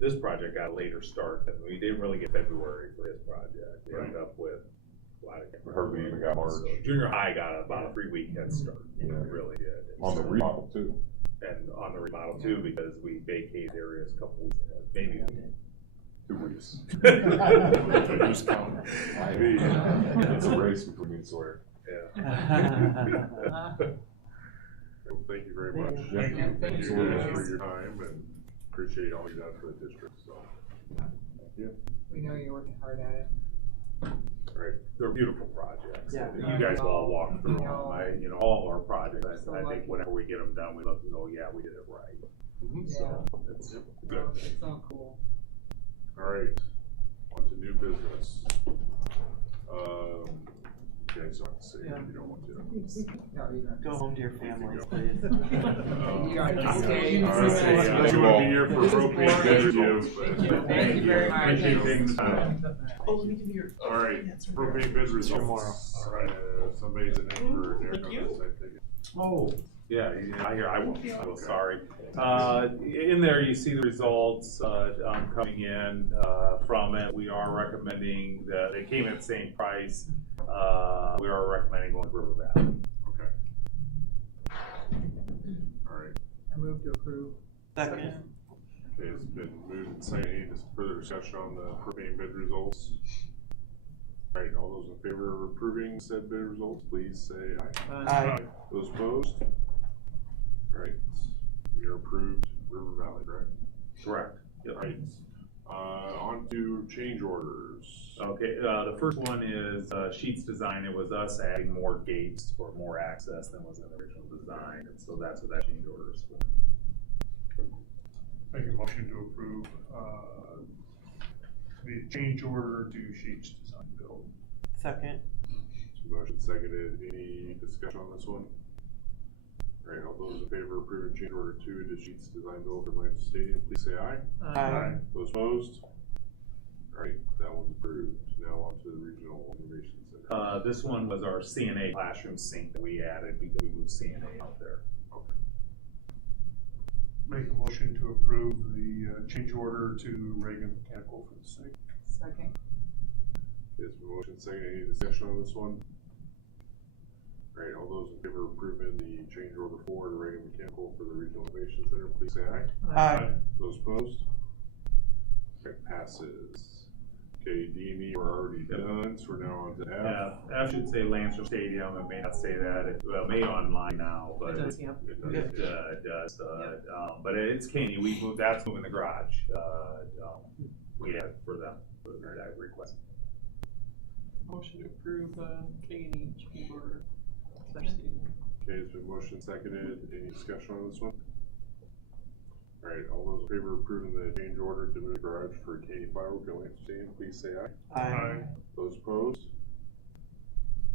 this project got a later start, and we didn't really get February for his project. We ended up with a lot of. Hardly even got March. So junior high got about a 3-week head start. Yeah. It really did. On the remodel too. And on the remodel too, because we vacated areas a couple weeks ago, maybe. 2 weeks. Lose count. It's a race between me and Sawyer. Yeah. Well, thank you very much. Thank you. Thank you for your time, and appreciate all you done for the district, so. Thank you. We know you're working hard at it. Right, they're beautiful projects. Yeah. You guys will all walk through them. All of our projects, So I think lucky. whenever we get them done, we look and go, yeah, we did it right. So, it's good. It's so cool. All right, on to new business. You guys don't have to say if you don't want to. No, you don't. Go home to your families, go. please. You are just All staying. right, you won't be here for This is appropriate boring. bid reviews, Thank you. but. Thank you very much. Appreciate taking the time. Oh, let me give you your. All right, appropriate bid results. Tomorrow. All right, somebody's in for Derek on this, I think. Oh, yeah, I will, sorry. In there, you see the results, coming in, from it. We are recommending that, it came at the same price. We are recommending going to River Valley. Okay. All right, I move to approve. Second. okay, it's been moved and seconded. Any further discussion on the propane bid results? All right, all those in favor of approving said bid results, please say aye. Aye. Those opposed? All right, we are approved River Valley, correct? Correct. All right, on to change orders. Okay, the first one is Sheets Design. It was us adding more gates for more access than was in the original design, and so that's what that change order is for. Make a motion to approve, the change order to Sheets Design Build. Second. Motion seconded. Any discussion on this one? All right, all those in favor of approving change order 2 to Sheets Design Build for Atlanta Stadium, please say aye. Aye. Those opposed? All right, that one's approved. Now on to the Regional Innovation Center. This one was our CNA classroom sink that we added because we moved CNA out there. Make a motion to approve the change order to Reagan Mechanical for the sink. Second. Yes, motion seconded. Any discussion on this one? All right, all those in favor of approving the change order 4 to Reagan Mechanical for the Regional Innovation Center, please say aye. Aye. Those opposed? Okay, passes. Okay, D and E were already done, so we're now on to F. I should say Lancer Stadium, it may not say that, it may online now, but. It does, yeah. It does, but it's Caney, that's moving the garage, we had for them, for that request. Motion to approve, K&E change order. /stadium. Okay, it's been motion seconded. Any discussion on this one? Alright, all those in favor of approving the change order to move garage for Katie Firework at Lancer Stadium, please say aye. Aye. Those opposed?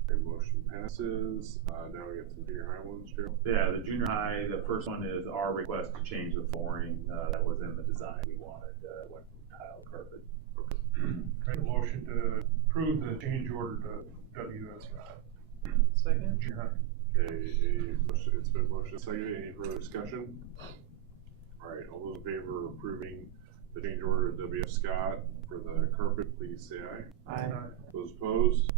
Okay, motion passes. Now we get some junior high ones, Joe. Yeah, the junior high, the first one is our request to change the flooring, that was in the design we wanted, went from tile carpet. Make a motion to approve the change order to WS Second. junior high. Okay, it's been motion seconded. Any further discussion? Alright, all those in favor of approving the change order to W.F. Scott for the carpet, please say aye. Aye. Those opposed?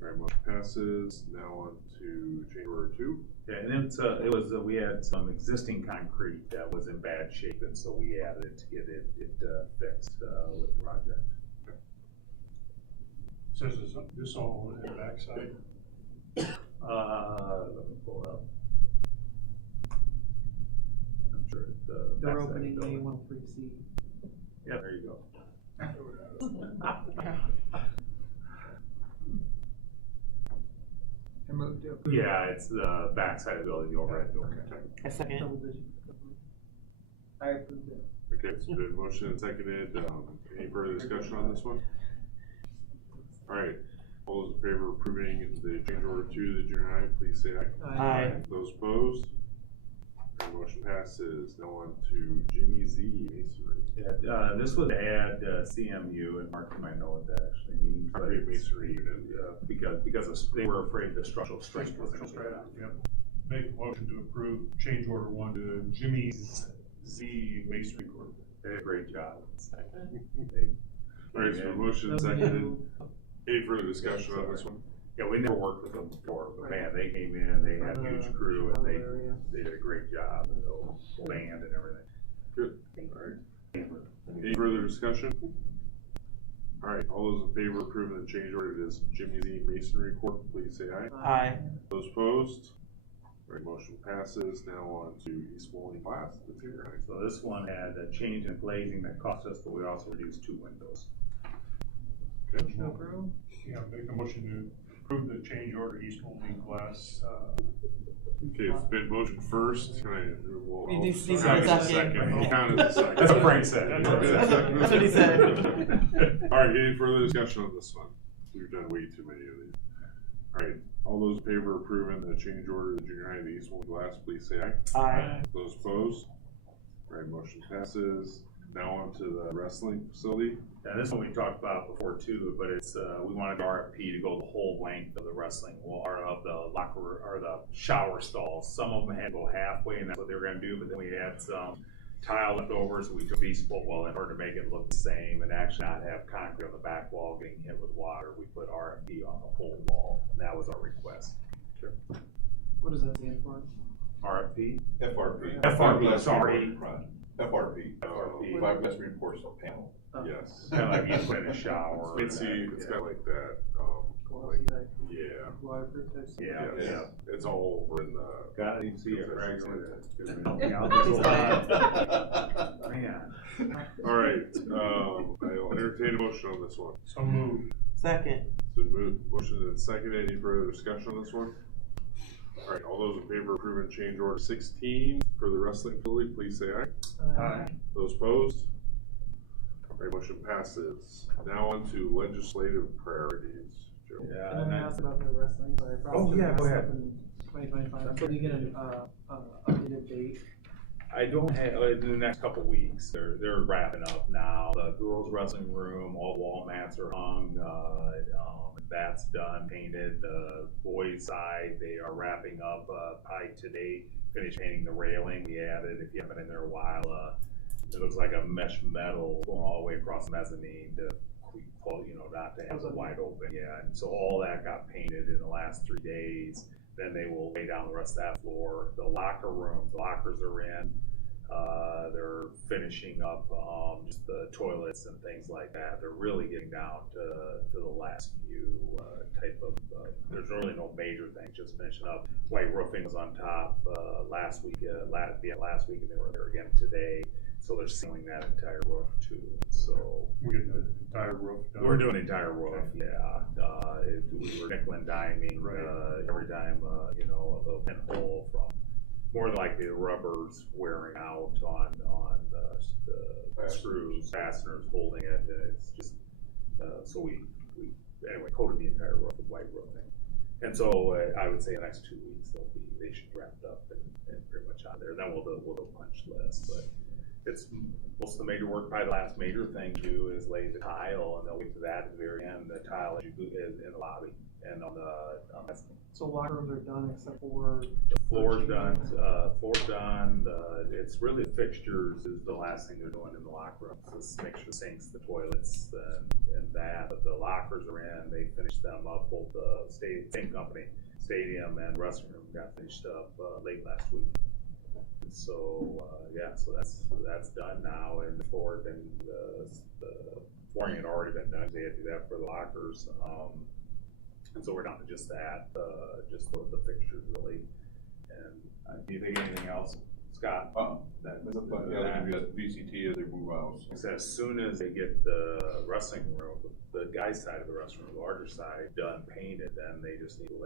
Alright, motion passes. Now on to change order 2. Yeah, and it was, we had some existing concrete that was in bad shape, and so we added it to get it fixed, with the project. Says this all on the backside. Let me pull it up. I'm sure the. Door backside opening building. A13C. Yeah, there you go. I moved to approve. Yeah, it's the backside of the building, the overhead building. I second. Double digit. I approved it. Okay, it's been motion and seconded. Any further discussion on this one? Alright, all those in favor of approving the change order 2 to the junior high, please say aye. Aye. Those opposed? Alright, motion passes. Now on to Jimmy Z Masonry. Yeah, this would add CMU, and Mark, you might know what that actually means. but Concrete it's- masonry unit. because they were afraid the structural strength wasn't gonna be enough. Yep. Make a motion to approve change order 1 to Jimmy's Z Masonry Corp. They did a great job. Alright, so motion and seconded. Any further discussion on this one? Yeah, we never worked with them before, but man, they came in, they had a huge crew, and they did a great job, the whole band and everything. Good. Alright. Any further discussion? Alright, all those in favor of approving the change order to this Jimmy Z Masonry Corp, please say aye. Aye. Those opposed? Alright, motion passes. Now on to East Moline Glass, the junior high. So this one had a change in glazing that cost us, but we also reduced 2 windows. Okay. Motion to approve. Yeah, make a motion to approve the change order East Moline Glass, Okay, it's been motion first. Can I, well, You I'll- do I'll count second. it I'll count it as a second. That's what Frank said. That's what he said. Alright, any further discussion on this one? We've done way too many of these. Alright, all those in favor of approving the change order to junior high to East Moline Glass, please say aye. Aye. Those opposed? Alright, motion passes. Now on to the wrestling facility. And this one we talked about before too, but it's, we wanted RFP to go the whole length of the wrestling wall, or of the locker, or the shower stalls. Some of them had to go halfway, and that's what they were gonna do, but then we had some tile left over, so we took these foot wall in order to make it look the same and actually not have concrete on the back wall getting hit with water. We put RFP on the whole wall, and that was our request. What does that stand for? RFP? FRP. FRP, sorry. FRP. FRP. Fiberglass reinforced panel. Yes. Kinda like you put in a shower. It's, it's got like that, Glossy type, yeah, waterproof type. Yeah, yes. yeah. It's all over in the. Got it, you can see it, Craig's in it. He's Yeah, fine. man. Alright, I'll entertain a motion on this one. so moved. Second. So move, motion and second. Any further discussion on this one? Alright, all those in favor of approving change order 16 for the wrestling facility, please say aye. Aye. Those opposed? Alright, motion passes. Now on to legislative priorities. Joe. Yeah, And and then I I- asked about the wrestling, but I probably. Oh, yeah, go asked ahead. up in 2025, so you get an, updated date. I don't have, in the next couple weeks, they're wrapping up now. The girls' wrestling room, all wall mats are hung, that's done, painted. The boys' side, they are wrapping up, probably today, finished painting the railing. We added, if you haven't been in there a while, it looks like a mesh metal going all the way across the mezzanine to, not to have it wide open, yeah. And so all that got painted in the last 3 days. Then they will lay down the rest of that floor. The locker rooms, the lockers are in. They're finishing up, just the toilets and things like that. They're really getting down to the last few, type of, there's really no major things, just finishing up. White roofing was on top, last week, last week, and they were there again today. So they're sealing that entire roof too, so. We're getting the entire roof done. We're doing the entire roof, yeah. We were nickel and diming, every time, you know, a little pinhole from, more than likely the rubber's wearing out on the screws, fasteners holding it, and it's just, so we anyway, coated the entire roof with white roofing. And so I would say the next 2 weeks, they should be wrapped up and pretty much on there. Then we'll do a punch list, but it's most of the major work. Probably the last major thing to do is lay the tile, and they'll get to that at the very end. The tile is in the lobby and on the. So locker rooms are done except for The floor's done. Floor's done. It's really the fixtures is the last thing they're doing in the locker room. Just make sure the sinks, the toilets, and that. But the lockers are in. They finished them up. Both the same company, stadium and restroom, got finished up late last week. So yeah, so that's done now, and the floor and the flooring had already been done. They had to do that for the lockers, and so we're down to just that, just the fixtures really. And do you think anything else, Scott? Yeah, they can do that VCT as they move out. So as soon as they get the wrestling room, the guy's side of the wrestling room, the larger side, done painted, then they just need to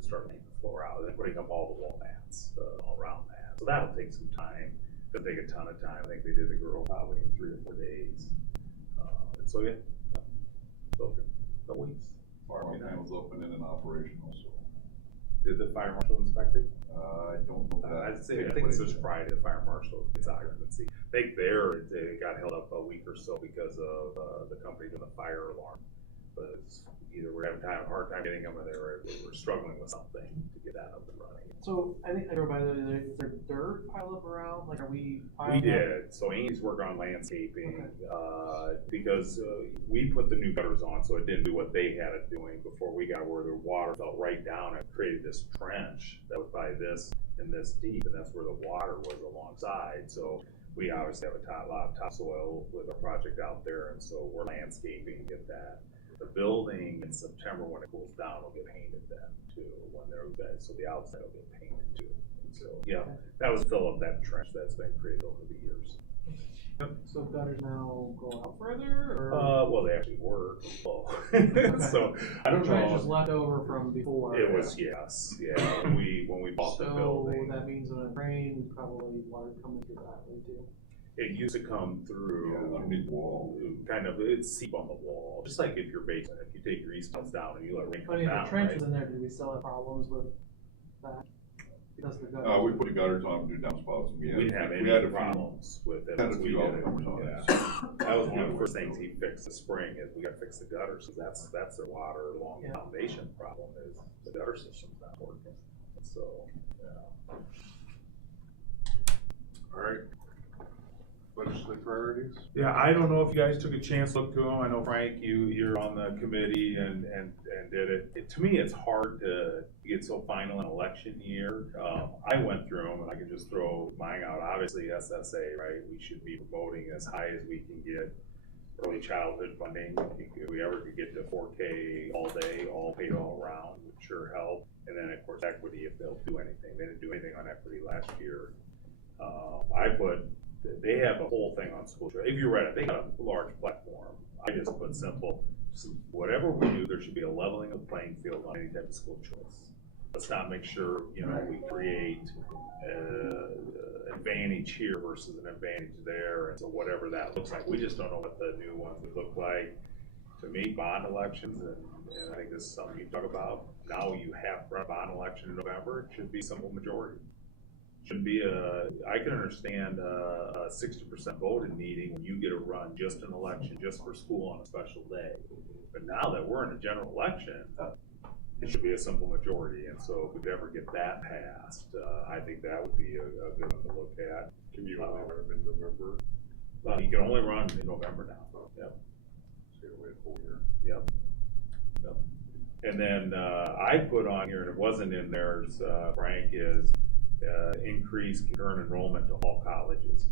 start laying the floor out, and then putting up all the wall mats all around that. So that'll take some time. It'll take a ton of time. I think they did the girl probably in 3 or 4 days. And so yeah, so a couple weeks. Fire panels open and operational, so. Did the fire marshal inspect it? I don't know that. I think it's just Friday, the fire marshal gets occupancy. I think they got held up a week or so because of the company doing the fire alarm. But it's either we're having a hard time getting them, or we're struggling with something to get that up and running. So I think I drove by the other day. Is there dirt piled up around? Like, are we? We did. So Amy's working on landscaping, because we put the new gutters on, so it didn't do what they had it doing before we got where the water fell right down and created this trench that was probably this and this deep, and that's where the water was alongside. So we obviously have a lot of topsoil with our project out there, and so we're landscaping to get that. The building in September, when it cools down, will get painted then too. When they're bed, so the outside will get painted too. And so yeah, that was fill up that trench that's been created over the years. So gutters now go out further, or? Well, they actually were. So I don't the know. trench was left over from before. It was, yes, yeah. When we bought the building. So that means when it rains, probably water coming through that way too. It used to come through underneath the wall. Kind of, it's seep on the wall. Just like if your basement, if you take your east house down and you let rain come But if down, the trench right? is in there, do we still have problems with that? Because the gutters. We put the gutters on, do downspouts. We didn't have any problems with it. Had a We few did it. outcomes on it. Yeah. That was one of the first things he fixed this spring, is we gotta fix the gutters, because that's the water along the foundation problem, is the gutter system's not working. So, yeah. All right. Legislative priorities? Yeah, I don't know if you guys took a chance to look to them. I know Frank, you're on the committee and did it. To me, it's hard to get so final in election year. I went through them, and I can just throw mine out. Obviously, SSA, right? We should be promoting as high as we can get early childhood funding. If we ever could get to 4K all day, all paid all around, would sure help. And then, of course, equity, if they'll do anything. They didn't do anything on equity last year. They have a whole thing on school choice. If you read it, they got a large platform. I just put simple, whatever we do, there should be a leveling of the playing field on any type of school choice. Let's not make sure, we create an advantage here versus an advantage there, and so whatever that looks like. We just don't know what the new ones would look like. To me, bond elections, and I think this is something you talk about, now you have a bond election in November, it should be simple majority. Shouldn't be I can understand a 60% voting meeting when you get a run just an election, just for school on a special day. But now that we're in a general election, it should be a simple majority. And so if we ever get that passed, I think that would be a good one to look at. Can you only run in November? You can only run in November now. Yep. So you wait a full year. Yep. And then I put on here, and it wasn't in theirs, Frank, is increase concurrent enrollment to all colleges.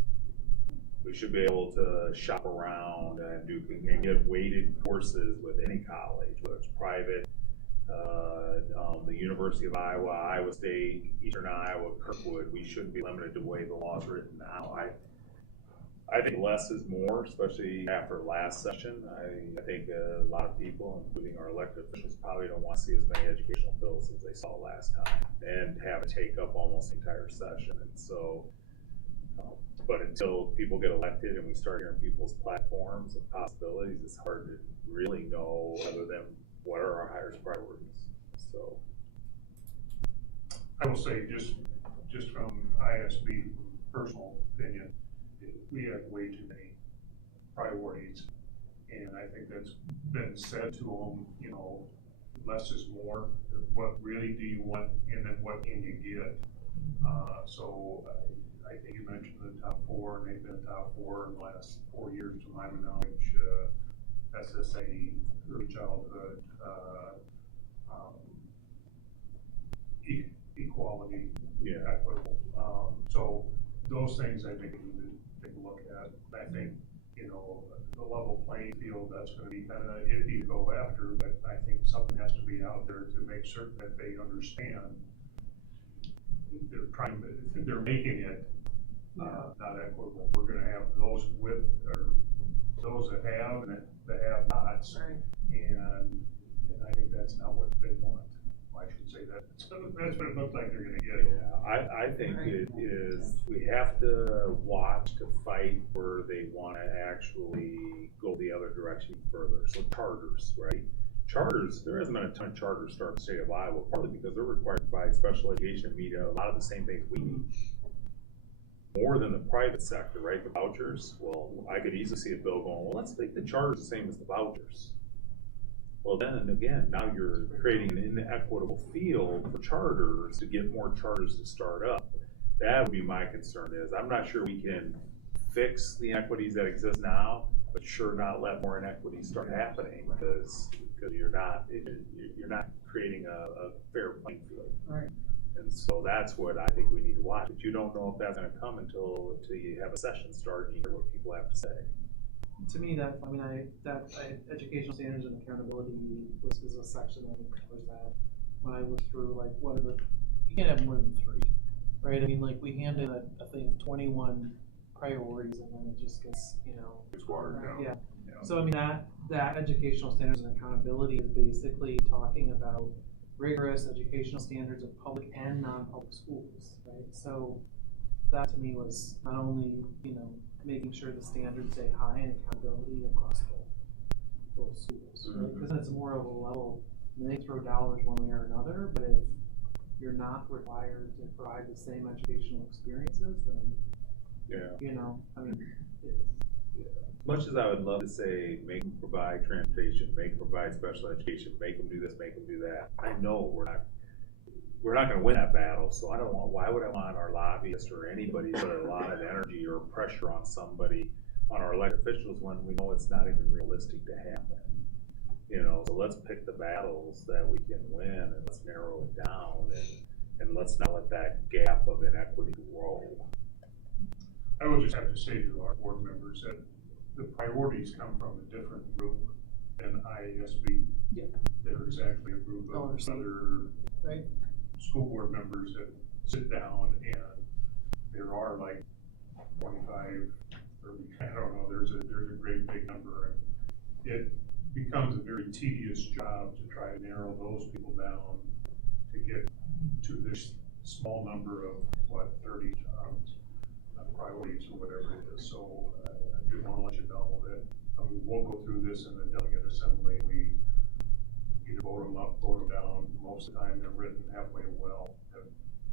We should be able to shop around and get weighted courses with any college, whether it's private, the University of Iowa, Iowa State, Eastern Iowa, Kirkwood. We shouldn't be limited to the way the law is written now. I think less is more, especially after last session. I think a lot of people, including our elected officials, probably don't want to see as many educational bills as they saw last time and have it take up almost the entire session. And so, but until people get elected and we start hearing people's platforms and possibilities, it's hard to really know other than what are our highest priorities. So I will say, just from ISB personal opinion, we have way too many priorities, and I think that's been said to them, you know, less is more. What really do you want, and then what can you get? So I think you mentioned the top four, and they've been top four in the last 4 years to my knowledge. SSA, early childhood, equality, equitable. So those things I think we need to take a look at. I think, you know, the level playing field, that's going to be kind of iffy to go after, but I think something has to be out there to make certain that they understand they're making it not equitable. We're going to have those with, or those that have and the have-nots, and I think that's not what they want. I should say that. That's what it looks like they're going to get. Yeah, I think it is, we have to watch to fight where they want to actually go the other direction further. So charters, right? Charters, there hasn't been a ton of charters starting in the state of Iowa, partly because they're required by special education media, a lot of the same things we need. More than the private sector, right? The vouchers, well, I could easily see a bill going, well, let's make the charters the same as the vouchers. Well, then again, now you're creating an inequitable field for charters to get more charters to start up. That would be my concern. Is I'm not sure we can fix the inequities that exist now, but sure not let more inequities start happening because you're not creating a fair playing field. Right. And so that's what I think we need to watch. But you don't know if that's going to come until you have a session start and you hear what people have to say. To me, educational standards and accountability is a section that covers that. When I look through, like, you can't have more than 3, right? I mean, like, we handed a thing of 21 priorities, and then it just gets, you know, it's watered down. Yeah. So I mean, that educational standards and accountability is basically talking about rigorous educational standards of public and non-public schools, right? So that to me was not only, you know, making sure the standards stay high and accountability across both schools, right? Because it's more of a level, I mean, they throw dollars one way or another, but if you're not required to provide the same educational experiences, then, you know, I mean, Much as I would love to say, make them provide transportation, make them provide special education, make them do this, make them do that. I know we're not going to win that battle. So why would I want our lobbyists or anybody to put a lot of energy or pressure on somebody, on our elected officials, when we know it's not even realistic to happen? You know, so let's pick the battles that we can win and let's narrow it down and let's not let that gap of inequity grow. I would just have to say to our board members that the priorities come from a different group than IASB. Yeah. They're exactly a group of other school board members that sit down, and there are like 25, 30, I don't know, there's a great big number, and it becomes a very tedious job to try to narrow those people down to get to this small number of 30 priorities or whatever it is. So I do want to let you know that we'll go through this in the delegate assembly. We either vote them up, vote them down. Most of the time they're written halfway well.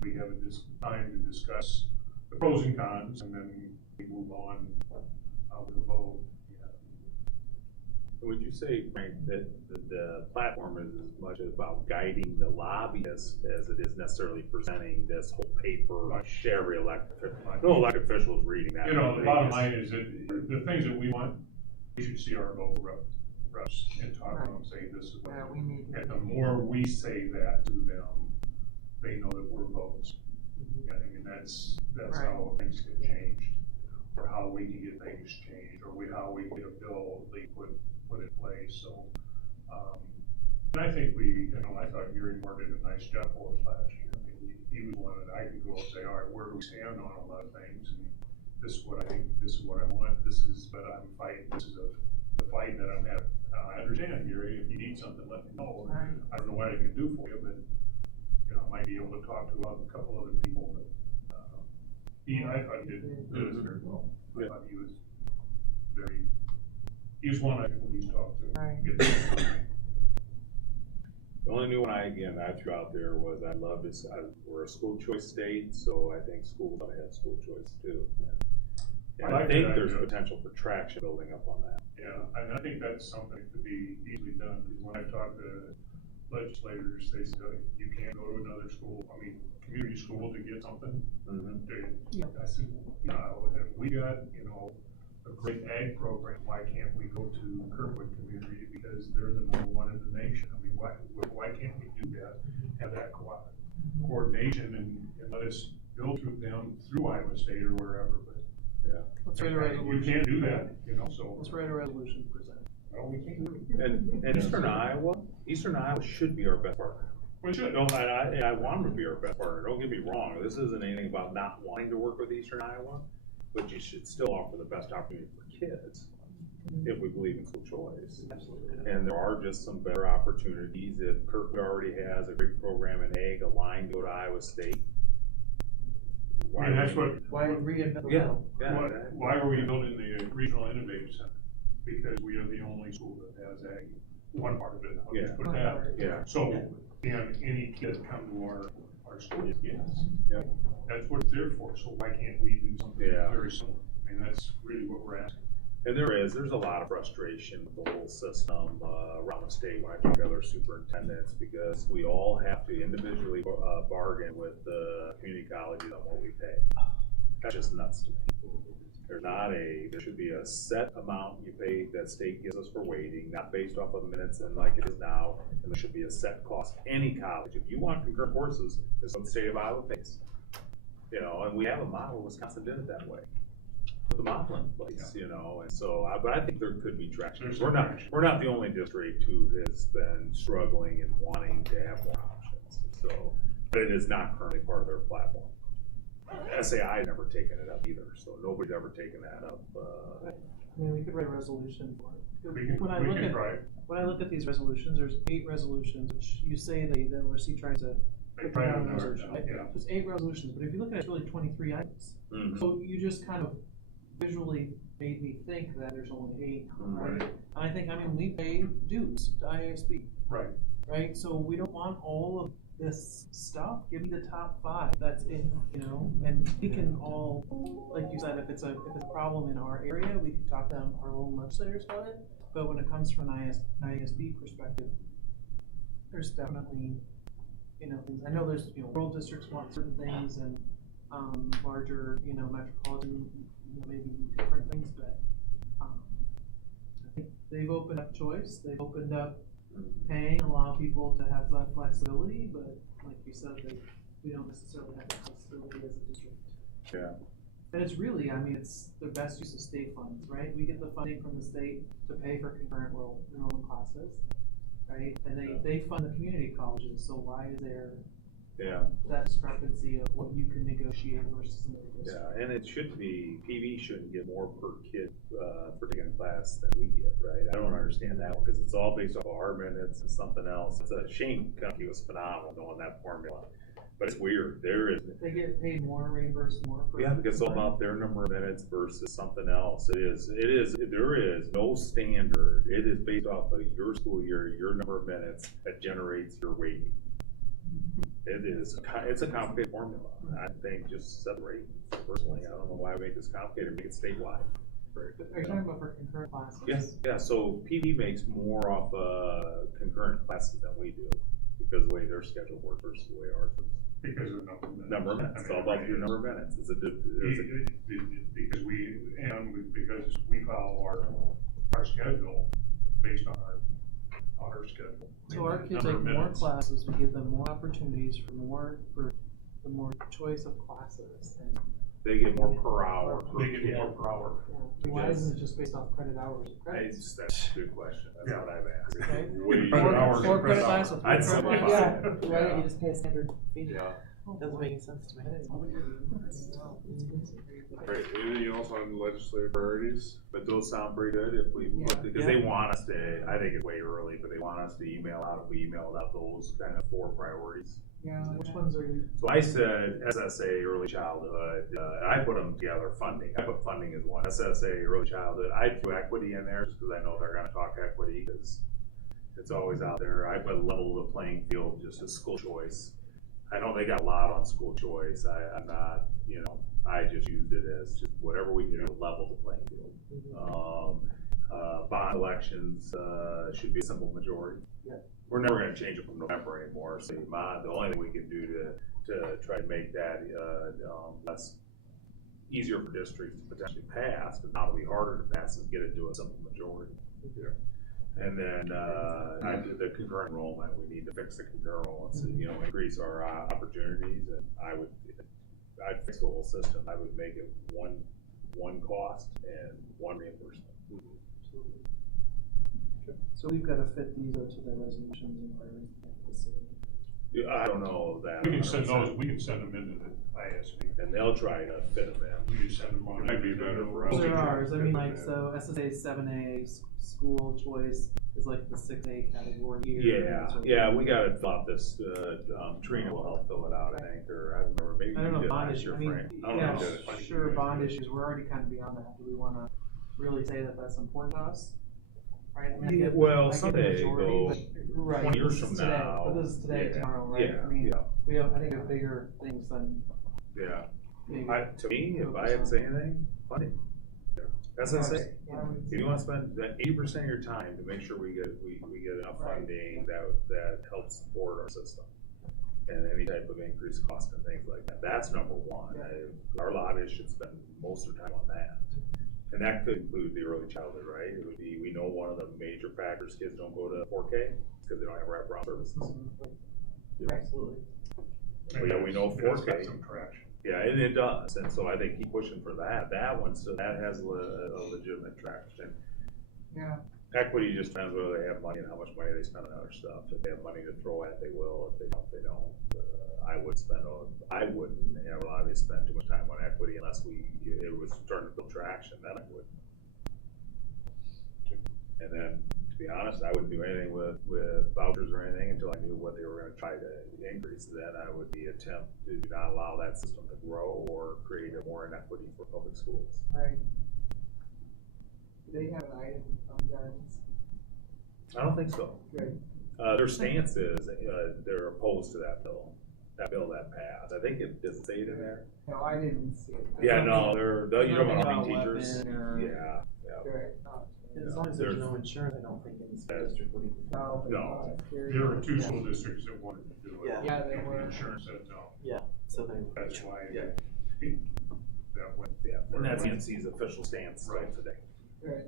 We have time to discuss the pros and cons, and then we move on with the vote. Would you say, Frank, that the platform is as much about guiding the lobbyists as it is necessarily presenting this whole paper to every elected official? No elected official is reading that. You know, the bottom line is that the things that we want, we should see our local reps and talk to them, say this is what we need. And the more we say that to them, they know that we're votes. I mean, that's Right. how things get changed, or how we can get things changed, or how we get a bill put in place, so. And I think I thought Gary Moore did a nice job for us last year. I mean, he was one that I could go and say, all right, where do we stand on a lot of things? And this is what I think, this is what I want, but I'm fighting, this is the fight that I'm having. I understand, Gary, if you need something, let me know. I don't know what I can do for you, but, I might be able to talk to a couple other people, but, I thought he did very well. I thought he was he's one I could at least talk to. Right. The only new one I threw out there was I love this, we're a school choice state, so I think schools ought to have school choice too. And I think there's potential for traction building up on that. Yeah, and I think that's something that could be easily done, because when I talk to legislators, they say, you can't go to another school, community school to get something. I said, we got, a great ag program, why can't we go to Kirkwood Community, because they're the #1 in the nation? I mean, why can't we do that, have that coordination and let us build through them through Iowa State or wherever, but. Yeah. Let's write a resolution. You can't do that, so. Let's write a resolution to present. No, we can't. And Eastern Iowa should be our best partner. We should. I want them to be our best partner, don't get me wrong, this isn't anything about not wanting to work with Eastern Iowa, but you should still offer the best opportunity for kids, if we believe in school choice. Absolutely. And there are just some better opportunities. If Kirkwood already has a great program in ag aligned to go to Iowa State. Why reinvent the wheel? Why are we building the Regional Innovative Center? Because we are the only school that has ag, one part of it. So, can any kid come to our school? Yes. Yep. That's what it's there for, so why can't we do something very similar? I mean, that's really what we're asking. And there's a lot of frustration with the whole system around the state when I talk to other superintendents, because we all have to individually bargain with the community colleges on what we pay. That's just nuts to me. There should be a set amount you pay that state gives us for weighting, not based off of minutes and like it is now, and there should be a set cost. Any college, if you want concurrent courses, this is what the state of Iowa pays. And we have a model, Wisconsin did it that way. The model in place, and so, but I think there could be traction. We're not the only district who has been struggling and wanting to have more options. So, but it is not currently part of their platform. SAI never taken it up either, so nobody's ever taken that up. We could write a resolution for it. When I look at these resolutions, there's 8 resolutions, which you say the LRC tries to put down a resolution. There's 8 resolutions, but if you look at it, it's really 23 items. So you just kind of visually made me think that there's only 8, right? And I think, we pay dues to ISB. Right? So we don't want all of this stuff. Give me the top 5 that's in, and we can all, like you said, if it's a problem in our area, we can talk to our own legislators about it. But when it comes from an ISB perspective, there's definitely, things. I know there's, rural districts want certain things, and larger, metropolitan, maybe different things, but I think they've opened up choice. They've opened up paying, allow people to have that flexibility, but like you said, we don't necessarily have that flexibility as a district. Yeah. And it's really, it's the best use of state funds, right? We get the funding from the state to pay for concurrent enrollment classes, right? And they fund the community colleges, so why is there that discrepancy of what you can negotiate versus another district? Yeah, and it should be, PV shouldn't get more per kid for taking a class than we get, right? I don't understand that one, because it's all based off of our minutes and something else. It's a shame Kentucky was phenomenal knowing that formula, but it's weird. They get paid more, reimbursed more. Because it's all about their number of minutes versus something else. There is no standard. It is based off of your school year, your number of minutes that generates your weighting. It's a complicated formula. I think just separate. Personally, I don't know why we make this complicated, make it statewide. Are you talking about for concurrent classes? Yeah, so PD makes more off concurrent classes than we do, because the way their schedule works versus the way ours works. Because of number of minutes. It's all about your number of minutes. Because we follow our schedule based on our schedule. So our kids take more classes, we give them more opportunities for the the more choice of classes and. They get more per hour. They get more per hour. Why isn't it just based off credit hours? Credits? That's a good question, that's what I've asked. Okay. Way Credit more hours. Four credit classes with I'd three credit simplify classes. it. Why don't you just pay a standard fee? Yeah. Doesn't make any sense to me. Right, anything else on legislative priorities? But those sound pretty good if we, Yeah. because they want us to, I think it's way early, but they want us to email out, if we emailed out those kind of 4 priorities. Yeah. Which ones are you? So I said SSA, early childhood, I put them together, funding, I put funding as one, SSA, early childhood, I threw equity in there, just because I know they're gonna talk equity, because it's always out there, I put level the playing field, just as school choice. I know they got a lot on school choice, I'm not, you know, I just used it as just whatever we can do to level the playing field. Bond elections, should be a simple majority. Yeah. We're never gonna change it from November anymore, so the only thing we can do to try to make that, less easier for districts to potentially pass, but now it'll be harder to pass, is get it to a simple majority. Yeah. And then, I did the concurrent enrollment, we need to fix the concurrent enrollment, you know, increase our opportunities, and I'd fix the whole system, I would make it one cost and one reimbursement. So we've got to fit these to the resolutions and priorities of the city. Yeah, I don't know that. We can send those, we can send them into the ISB. And they'll try to fit them in. We can send them on. It might be better for us. There to are, I mean, fit like, them so SSA 7A, school choice is like the 6A category here. Yeah, we gotta fill out this, Trina will help fill it out, I think, or I remember, maybe I don't you know, did bond last issue, year, I mean, Frank. I don't know yeah, if you did it. sure, bond issues, we're already kind of beyond that, do we wanna really say that that's important to us? Right? I mean, I Yeah, get- well, I get the someday, majority, though, but- right, 20 years this is from today, now, But this is today, yeah, tomorrow, right? yeah, I mean, yeah. we have, I think, have bigger things than. Yeah. maybe To me, if I had to say anything, funding. SSA, if you wanna spend that 80% of your time to make sure we get enough funding that helps support our system. And any type of increased cost and things like that, that's number one. Our lobbies should spend most of their time on that. And that could include the early childhood, right? It would be, we know one of the major factors kids don't go to 4K, because they don't have wraparound services. Absolutely. Well, yeah, we know It's got 4K. some traction. Yeah, and it does, and so I think keep pushing for that, so that has a legitimate traction. Yeah. Equity just depends whether they have money and how much money they spend on other stuff, if they have money to throw at, they will, if they don't, they don't. I wouldn't have a lot of these spend too much time on equity unless it was starting to build traction, then I would. And then, to be honest, I wouldn't do anything with vouchers or anything until I knew what they were gonna try to increase. Then I would attempt to not allow that system to grow or create a more inequity for public schools. Right. Do they have an item on guns? I don't think so. Good. Their stance is, they're opposed to that bill that passed. I think it doesn't say it in there. No, I didn't see it. Yeah, no, you don't want Nothing to about teachers. weapon or- Yeah. Right. As long as there's no insurance, I don't think any school district would even. No. No. There were 2 school districts that wanted to do it. Yeah. Yeah, they The were. insurance said no. Yeah, so they. That's why. Yeah. That went. Yeah, and that's NC's official stance still Right. today. Right.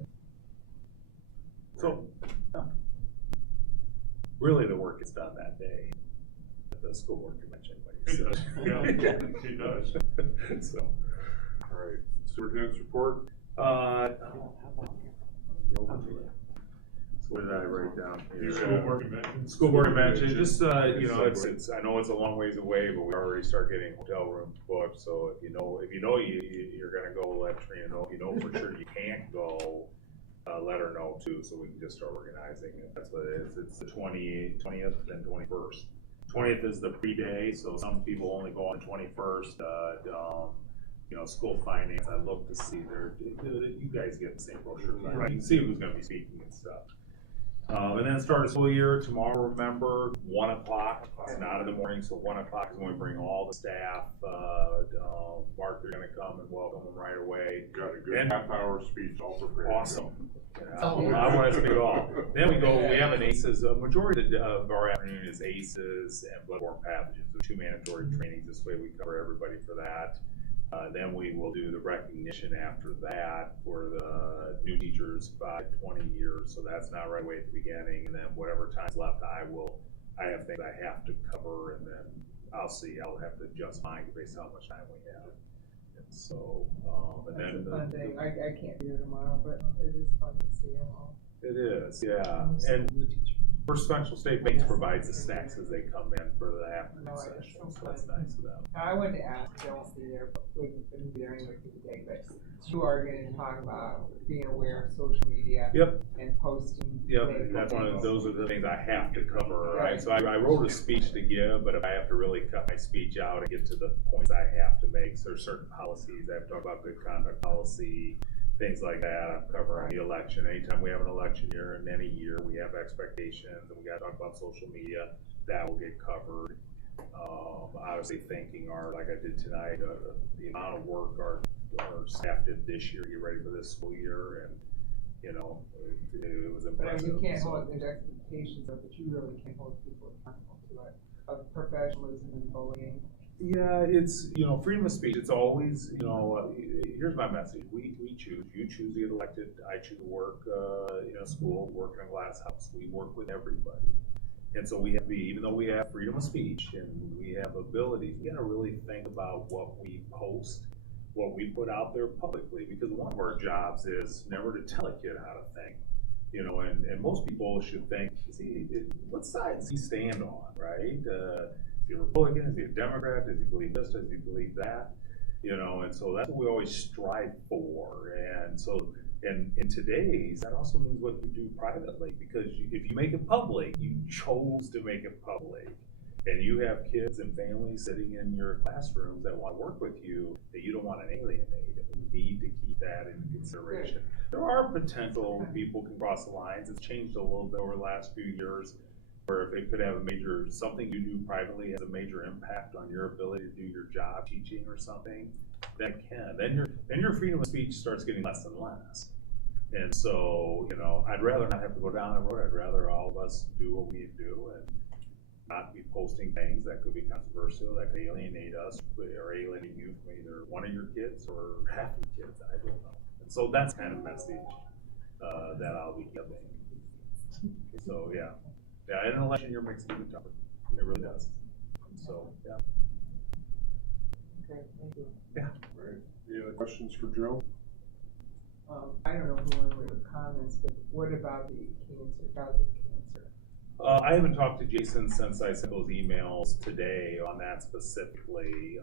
So, really the work is done that day at the school board convention. like you It said. does, yeah, it does. So, All right, superintendent's report? What did I write down here? School board convention. School board convention, just, it's, I know it's a long ways away, but we already start getting hotel rooms booked, so if you know you're gonna go, let Trina know. If you know for sure you can't go, let her know too, so we can just start organizing it. That's what it is. It's the 20th and 21st. 20th is the pre-day, so some people only go on the 21st. School finance, I look to see you guys get the same brochure. Right. You can see who's gonna be speaking and stuff. And then start of school year tomorrow, remember, 1 o'clock, it's not in the morning, so 1 o'clock is when we bring all the staff. Mark, they're gonna come and welcome them right away. Got a good And- half-hour speech all prepared. Awesome. I want to speak all. Then we have an ACEs, a majority of our afternoon is ACEs and bloodborne pathogens, the 2 mandatory trainings, this way we cover everybody for that. Then we will do the recognition after that for the new teachers by 20 years, so that's not right away at the beginning, and then whatever time's left, I have things I have to cover, and then I'll see, I'll have to adjust mine based on how much time we have. And so, and then. That's a fun thing. I can't be there tomorrow, but it is fun to see them all. It is, yeah, and First Central State Banks provides the snacks as they come in for the afternoon session, so that's nice of them. Now, I wanted to ask, I won't be there, but we couldn't be there anyway for the day, but you are gonna talk about being aware of social media. Yep. And posting. Yep, that's one of, those are the things I have to cover, right? So I wrote a speech to give, but if I have to really cut my speech out and get to the points I have to make, so there's certain policies, I have to talk about good conduct policy, things like that. I'm covering the election. Anytime we have an election year, in any year, we have expectations, and we gotta talk about social media, that will get covered. Obviously thanking like I did tonight, the amount of work our staff did this year, get ready for this school year, and, you know, it was impressive. But you can't hold their expectations up, but you really can't hold people accountable to it, of professionalism and bullying. Yeah, it's, you know, freedom of speech, it's always, you know, here's my message. We choose. You choose to get elected. I choose to work in a school, work in a glass house. We work with everybody. And so we have to be, even though we have freedom of speech and we have abilities, we gotta really think about what we post, what we put out there publicly, because one of our jobs is never to tell a kid how to think. You know, and most people should think, see, what side does he stand on, right? Is he a Republican? Is he a Democrat? Does he believe this? Does he believe that? You know, and so that's what we always strive for. And so, and in today's, that also means what you do privately, because if you make it public, you chose to make it public. And you have kids and families sitting in your classrooms that want to work with you, that you don't want to alienate. And you need to keep that in consideration. There are potential people can cross the lines. It's changed a little bit over the last few years, where if it could have a major, something you do privately has a major impact on your ability to do your job, teaching or something, that can. Then your freedom of speech starts getting less and less. And so, you know, I'd rather not have to go down that road. I'd rather all of us do what we do and not be posting things that could be controversial, that could alienate us, or alienate you from either one of your kids or half your kids. I don't know. And so that's kind of message that I'll be giving. So yeah, and an election year makes it even tougher. It really does. So yeah. Okay, thank you. Yeah. All right. Any other questions for Joe? I don't know who wanted to leave comments, but what about the cancer, childhood cancer? I haven't talked to Jason since I sent those emails today on that specifically.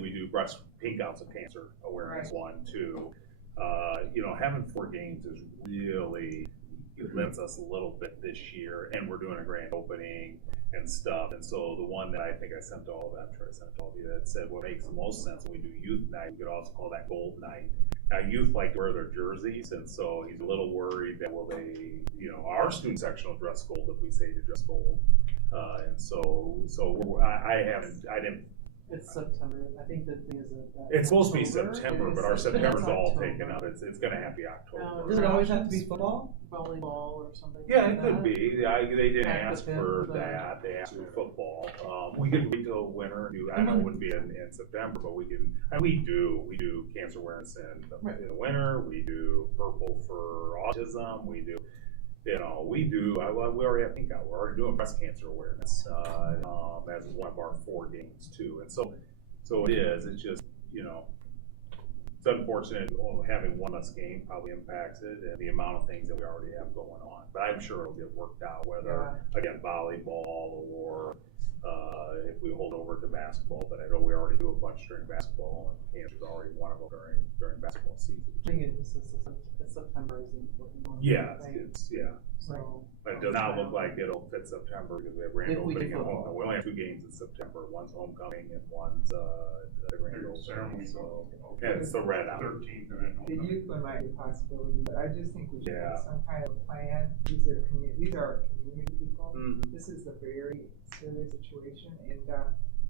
We do breast pink ounce of cancer awareness one, too. You know, having 4 games is really, it limits us a little bit this year, and we're doing a grand opening and stuff. And so the one that I think I sent to all of them, I'm sure I sent to all of you, that said what makes the most sense when we do youth night, we could also call that gold night. Now, youth like to wear their jerseys, and so he's a little worried that will they, you know, our student section will dress gold if we say to dress gold. And so I didn't. It's September. I think the thing is that. It's supposed to be September, but our September's all taken up. It's gonna have to be October. Does it always have to be football? Volleyball or something? Yeah, like it could that? be. They didn't ask Active for that. They asked for football. We could wait till winter and do. I know it wouldn't be in September, but we can. And we do cancer awareness in the winter. We do purple for autism. We do. You know, we already have pink out. We're already doing breast cancer awareness as one of our 4 games too. And so it is. It's just, you know, it's unfortunate having one less game probably impacts it and the amount of things that we already have going on. But I'm sure it'll get worked out, whether again volleyball or if we hold over to basketball. But I know we already do a bunch during basketball, and cancer's already one of them during basketball season. I think it's September is the important one. Yeah, right? So, but it does not look like it'll fit September because we have grand opening and homecoming. We only have 2 games in September. One's homecoming and one's the grand opening. So, and it's the red out. The youth one might be a possibility, but I just think we should have some kind of plan. These are our community people. Mm-hmm. This is a very serious situation, and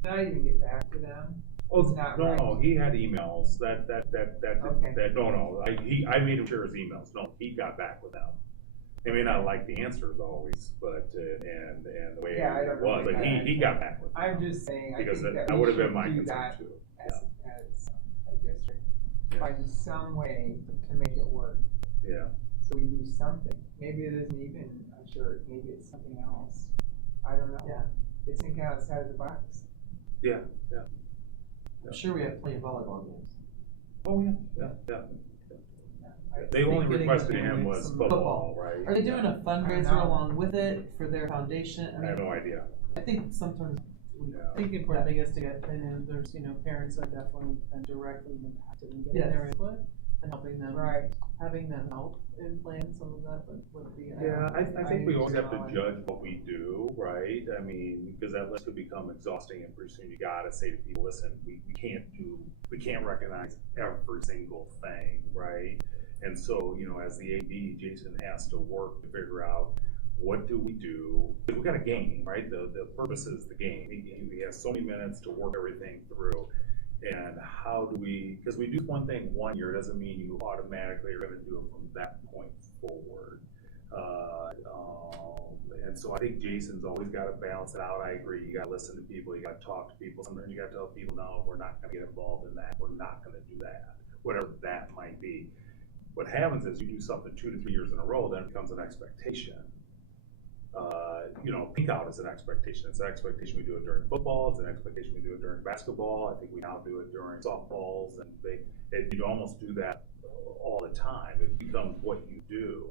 not even get back to them. Oh, no, he had emails that I made him share his emails. No, he got back with them. They may not like the answers always, but and the way it was, but he got back with them. I'm just saying, because I think that would have been my concern too. As a district, find some way to make it work. Yeah. So we do something. Maybe it isn't even a shirt. Maybe it's something else. I don't know. Yeah. It's thinking outside of the box. Yeah, yeah. I'm sure we have plenty of volleyball games. Oh, yeah, yeah, yeah. I They only think getting requested in him there was some football, right? Are they doing a I fundraiser know. along with it for their foundation? I have no idea. I think sometimes Yeah. I think the important thing is to get, and there's, parents that definitely been directly impacted in getting their Yes. input and helping them, Right. having them help and plan some of that, but would be. Yeah, I think we always have to I- judge what we do, right? I mean, because that list could become exhausting and pretty soon you gotta say to people, listen, we can't recognize every single thing, right? And so, as the AD, Jason has to work to figure out what do we do? Because we got a game, right? The purpose is the game. We have so many minutes to work everything through. And how do we, because we do one thing one year, doesn't mean you automatically are gonna do it from that point forward. And so I think Jason's always gotta balance it out. I agree, you gotta listen to people, you gotta talk to people. Sometimes you gotta tell people, no, we're not gonna get involved in that, we're not gonna do that, whatever that might be. What happens is you do something 2 to 3 years in a row, then it becomes an expectation. Pink out is an expectation. It's an expectation we do it during football. It's an expectation we do it during basketball. I think we now do it during softballs, and you almost do that all the time. It becomes what you do.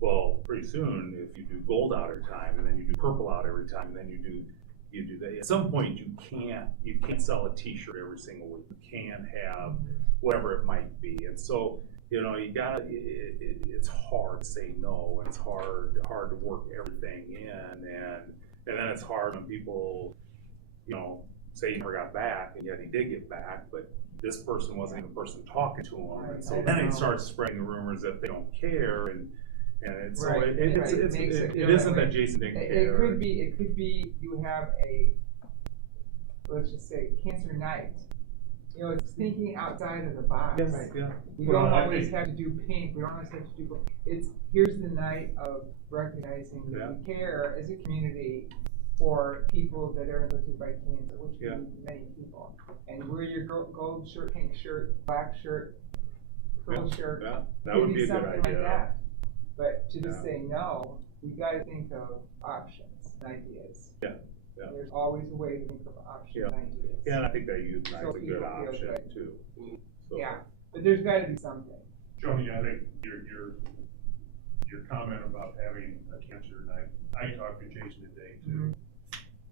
Well, pretty soon, if you do gold out every time, and then you do purple out every time, and then you do that. At some point, you can't sell a T-shirt every single week. You can't have whatever it might be, and so. It's hard to say no, and it's hard to work everything in, and then it's hard when people, say he never got back, and yet he did get back, but this person wasn't even the person talking to him, and so then it starts spreading the rumors that they don't care, and it's, so Right, it isn't that Jason didn't care. It could be you have let's just say, cancer night. It's thinking outside of the box. Yes, yeah. We don't always have to do pink, we don't always have to do, here's the night of recognizing that we care as a community for people that are afflicted by cancer, which can be many people. And wear your gold shirt, pink shirt, black shirt, purple shirt. That would be a good something idea. like that. But to just say no, we gotta think of options and ideas. Yeah. Yeah. There's always a way to think of options and ideas. Yeah, and I think that youth night's So a good people feel option good. too. So. Yeah, but there's gotta be something. Joni, I think your comment about having a cancer night, I talked to Jason today too.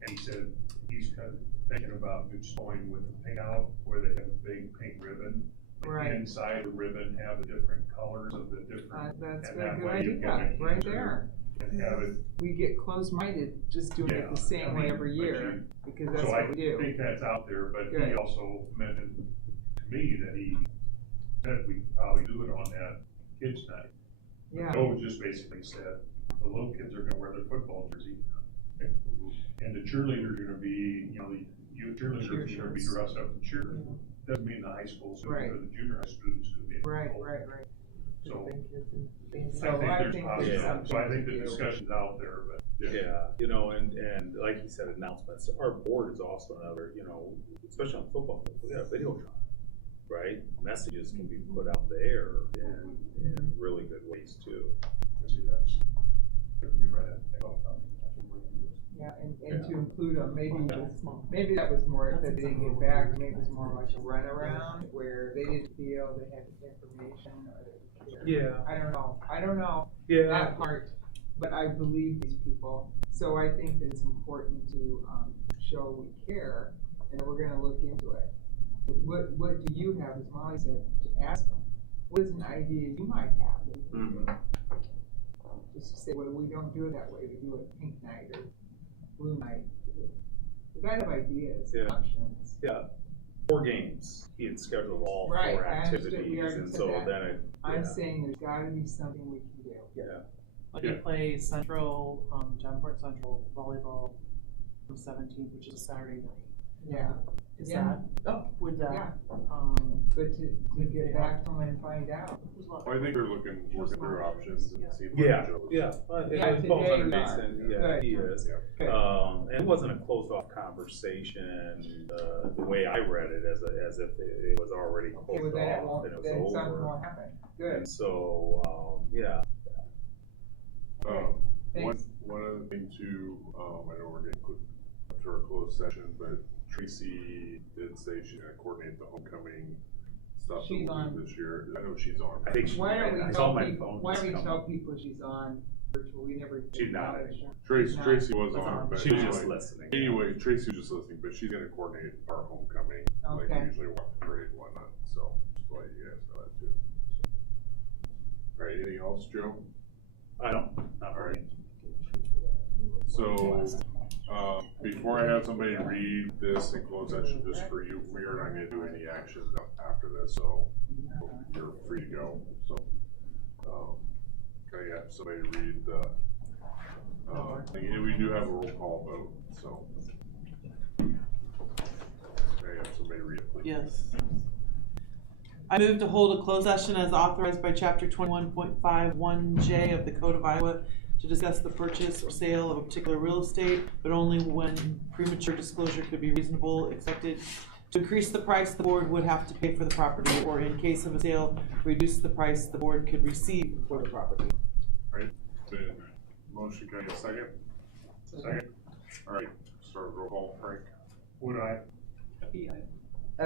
And he said he's kind of thinking about just going with the pink out where they have a big pink ribbon. Right. Inside the ribbon have the different colors of the different. That's and a that good way you idea, get a right cancer there. And have it. We get closed-minded just doing it the same way every year, because that's what we do. So I think that's out there, but he Good. also mentioned to me that he said we probably do it on that kids night. Yeah. Joe just basically said, the little kids are gonna wear their football jersey. And the cheerleaders are gonna be, you cheerleaders are gonna be dressed up in cheer. Doesn't mean the high school students or the junior high students could be. Right. So, So I think the discussion's out there, but. Yeah, and like you said, announcements, our board is also another, especially on football, we got a Videotron, right? Messages can be put out there in really good ways too. Yeah, and to include them, maybe that was more that they didn't get back, maybe it was more like a runaround where they didn't feel they had the information or they cared. I don't know that part, but I believe these people. So I think that it's important to show we care, and we're gonna look into it. What do you have, as Molly said, to ask them? What is an idea you might have? Just to say, well, we don't do it that way, we do it pink night or blue night. We gotta have ideas, options. Yeah, 4 games, he had scheduled all 4 Right, I understood. activities, We already and said so that. then I'm saying there's gotta be something we can do. Like they play Central, Davenport Central volleyball from 17th, which is Saturday night. Yeah. Is that, would that, Yeah. But to get back to them and find out. I think they're working through options and see what Yeah, Joe's. it falls today under we are. Jason, Good. he is. Good. And it wasn't a closed off conversation, the way I read it, as if it was already Okay, well closed then it off won't, and it then was something over. won't happen. Good. And so, yeah. One Thanks. other other thing too, I know we're getting up to our closed session, but Tracy did say she's gonna coordinate the homecoming stuff that She's we'll on. do this year. I know she's on. I think she- Why don't we I saw tell my people, phone why don't we just tell come. people she's on virtual, we never. She's not acknowledge anymore. her. Tracy, Not. Tracy was on, but She was just anyway- listening. Anyway, Tracy was just listening, but she's gonna coordinate our homecoming, like Okay. we usually walk the parade and whatnot, so just to let you guys know that too. All right, anything else, Joe? I don't, not All really. right. So, before I have somebody read this and close session just for you, we are not gonna do any action after this, so you're free to go, so. Can I have somebody read the, and we do have a roll call vote, so. Can I have somebody read it, please? Yes. I move to hold a closed session as authorized by chapter 21.51J of the Code of Iowa to discuss the purchase or sale of a particular real estate, but only when premature disclosure could be reasonable, expected to increase the price the board would have to pay for the property, or in case of a sale, reduce the price the board could receive for the property. Right, then, motion, can I get a second? Second. All right, start with roll call, Frank. Would I? Yeah,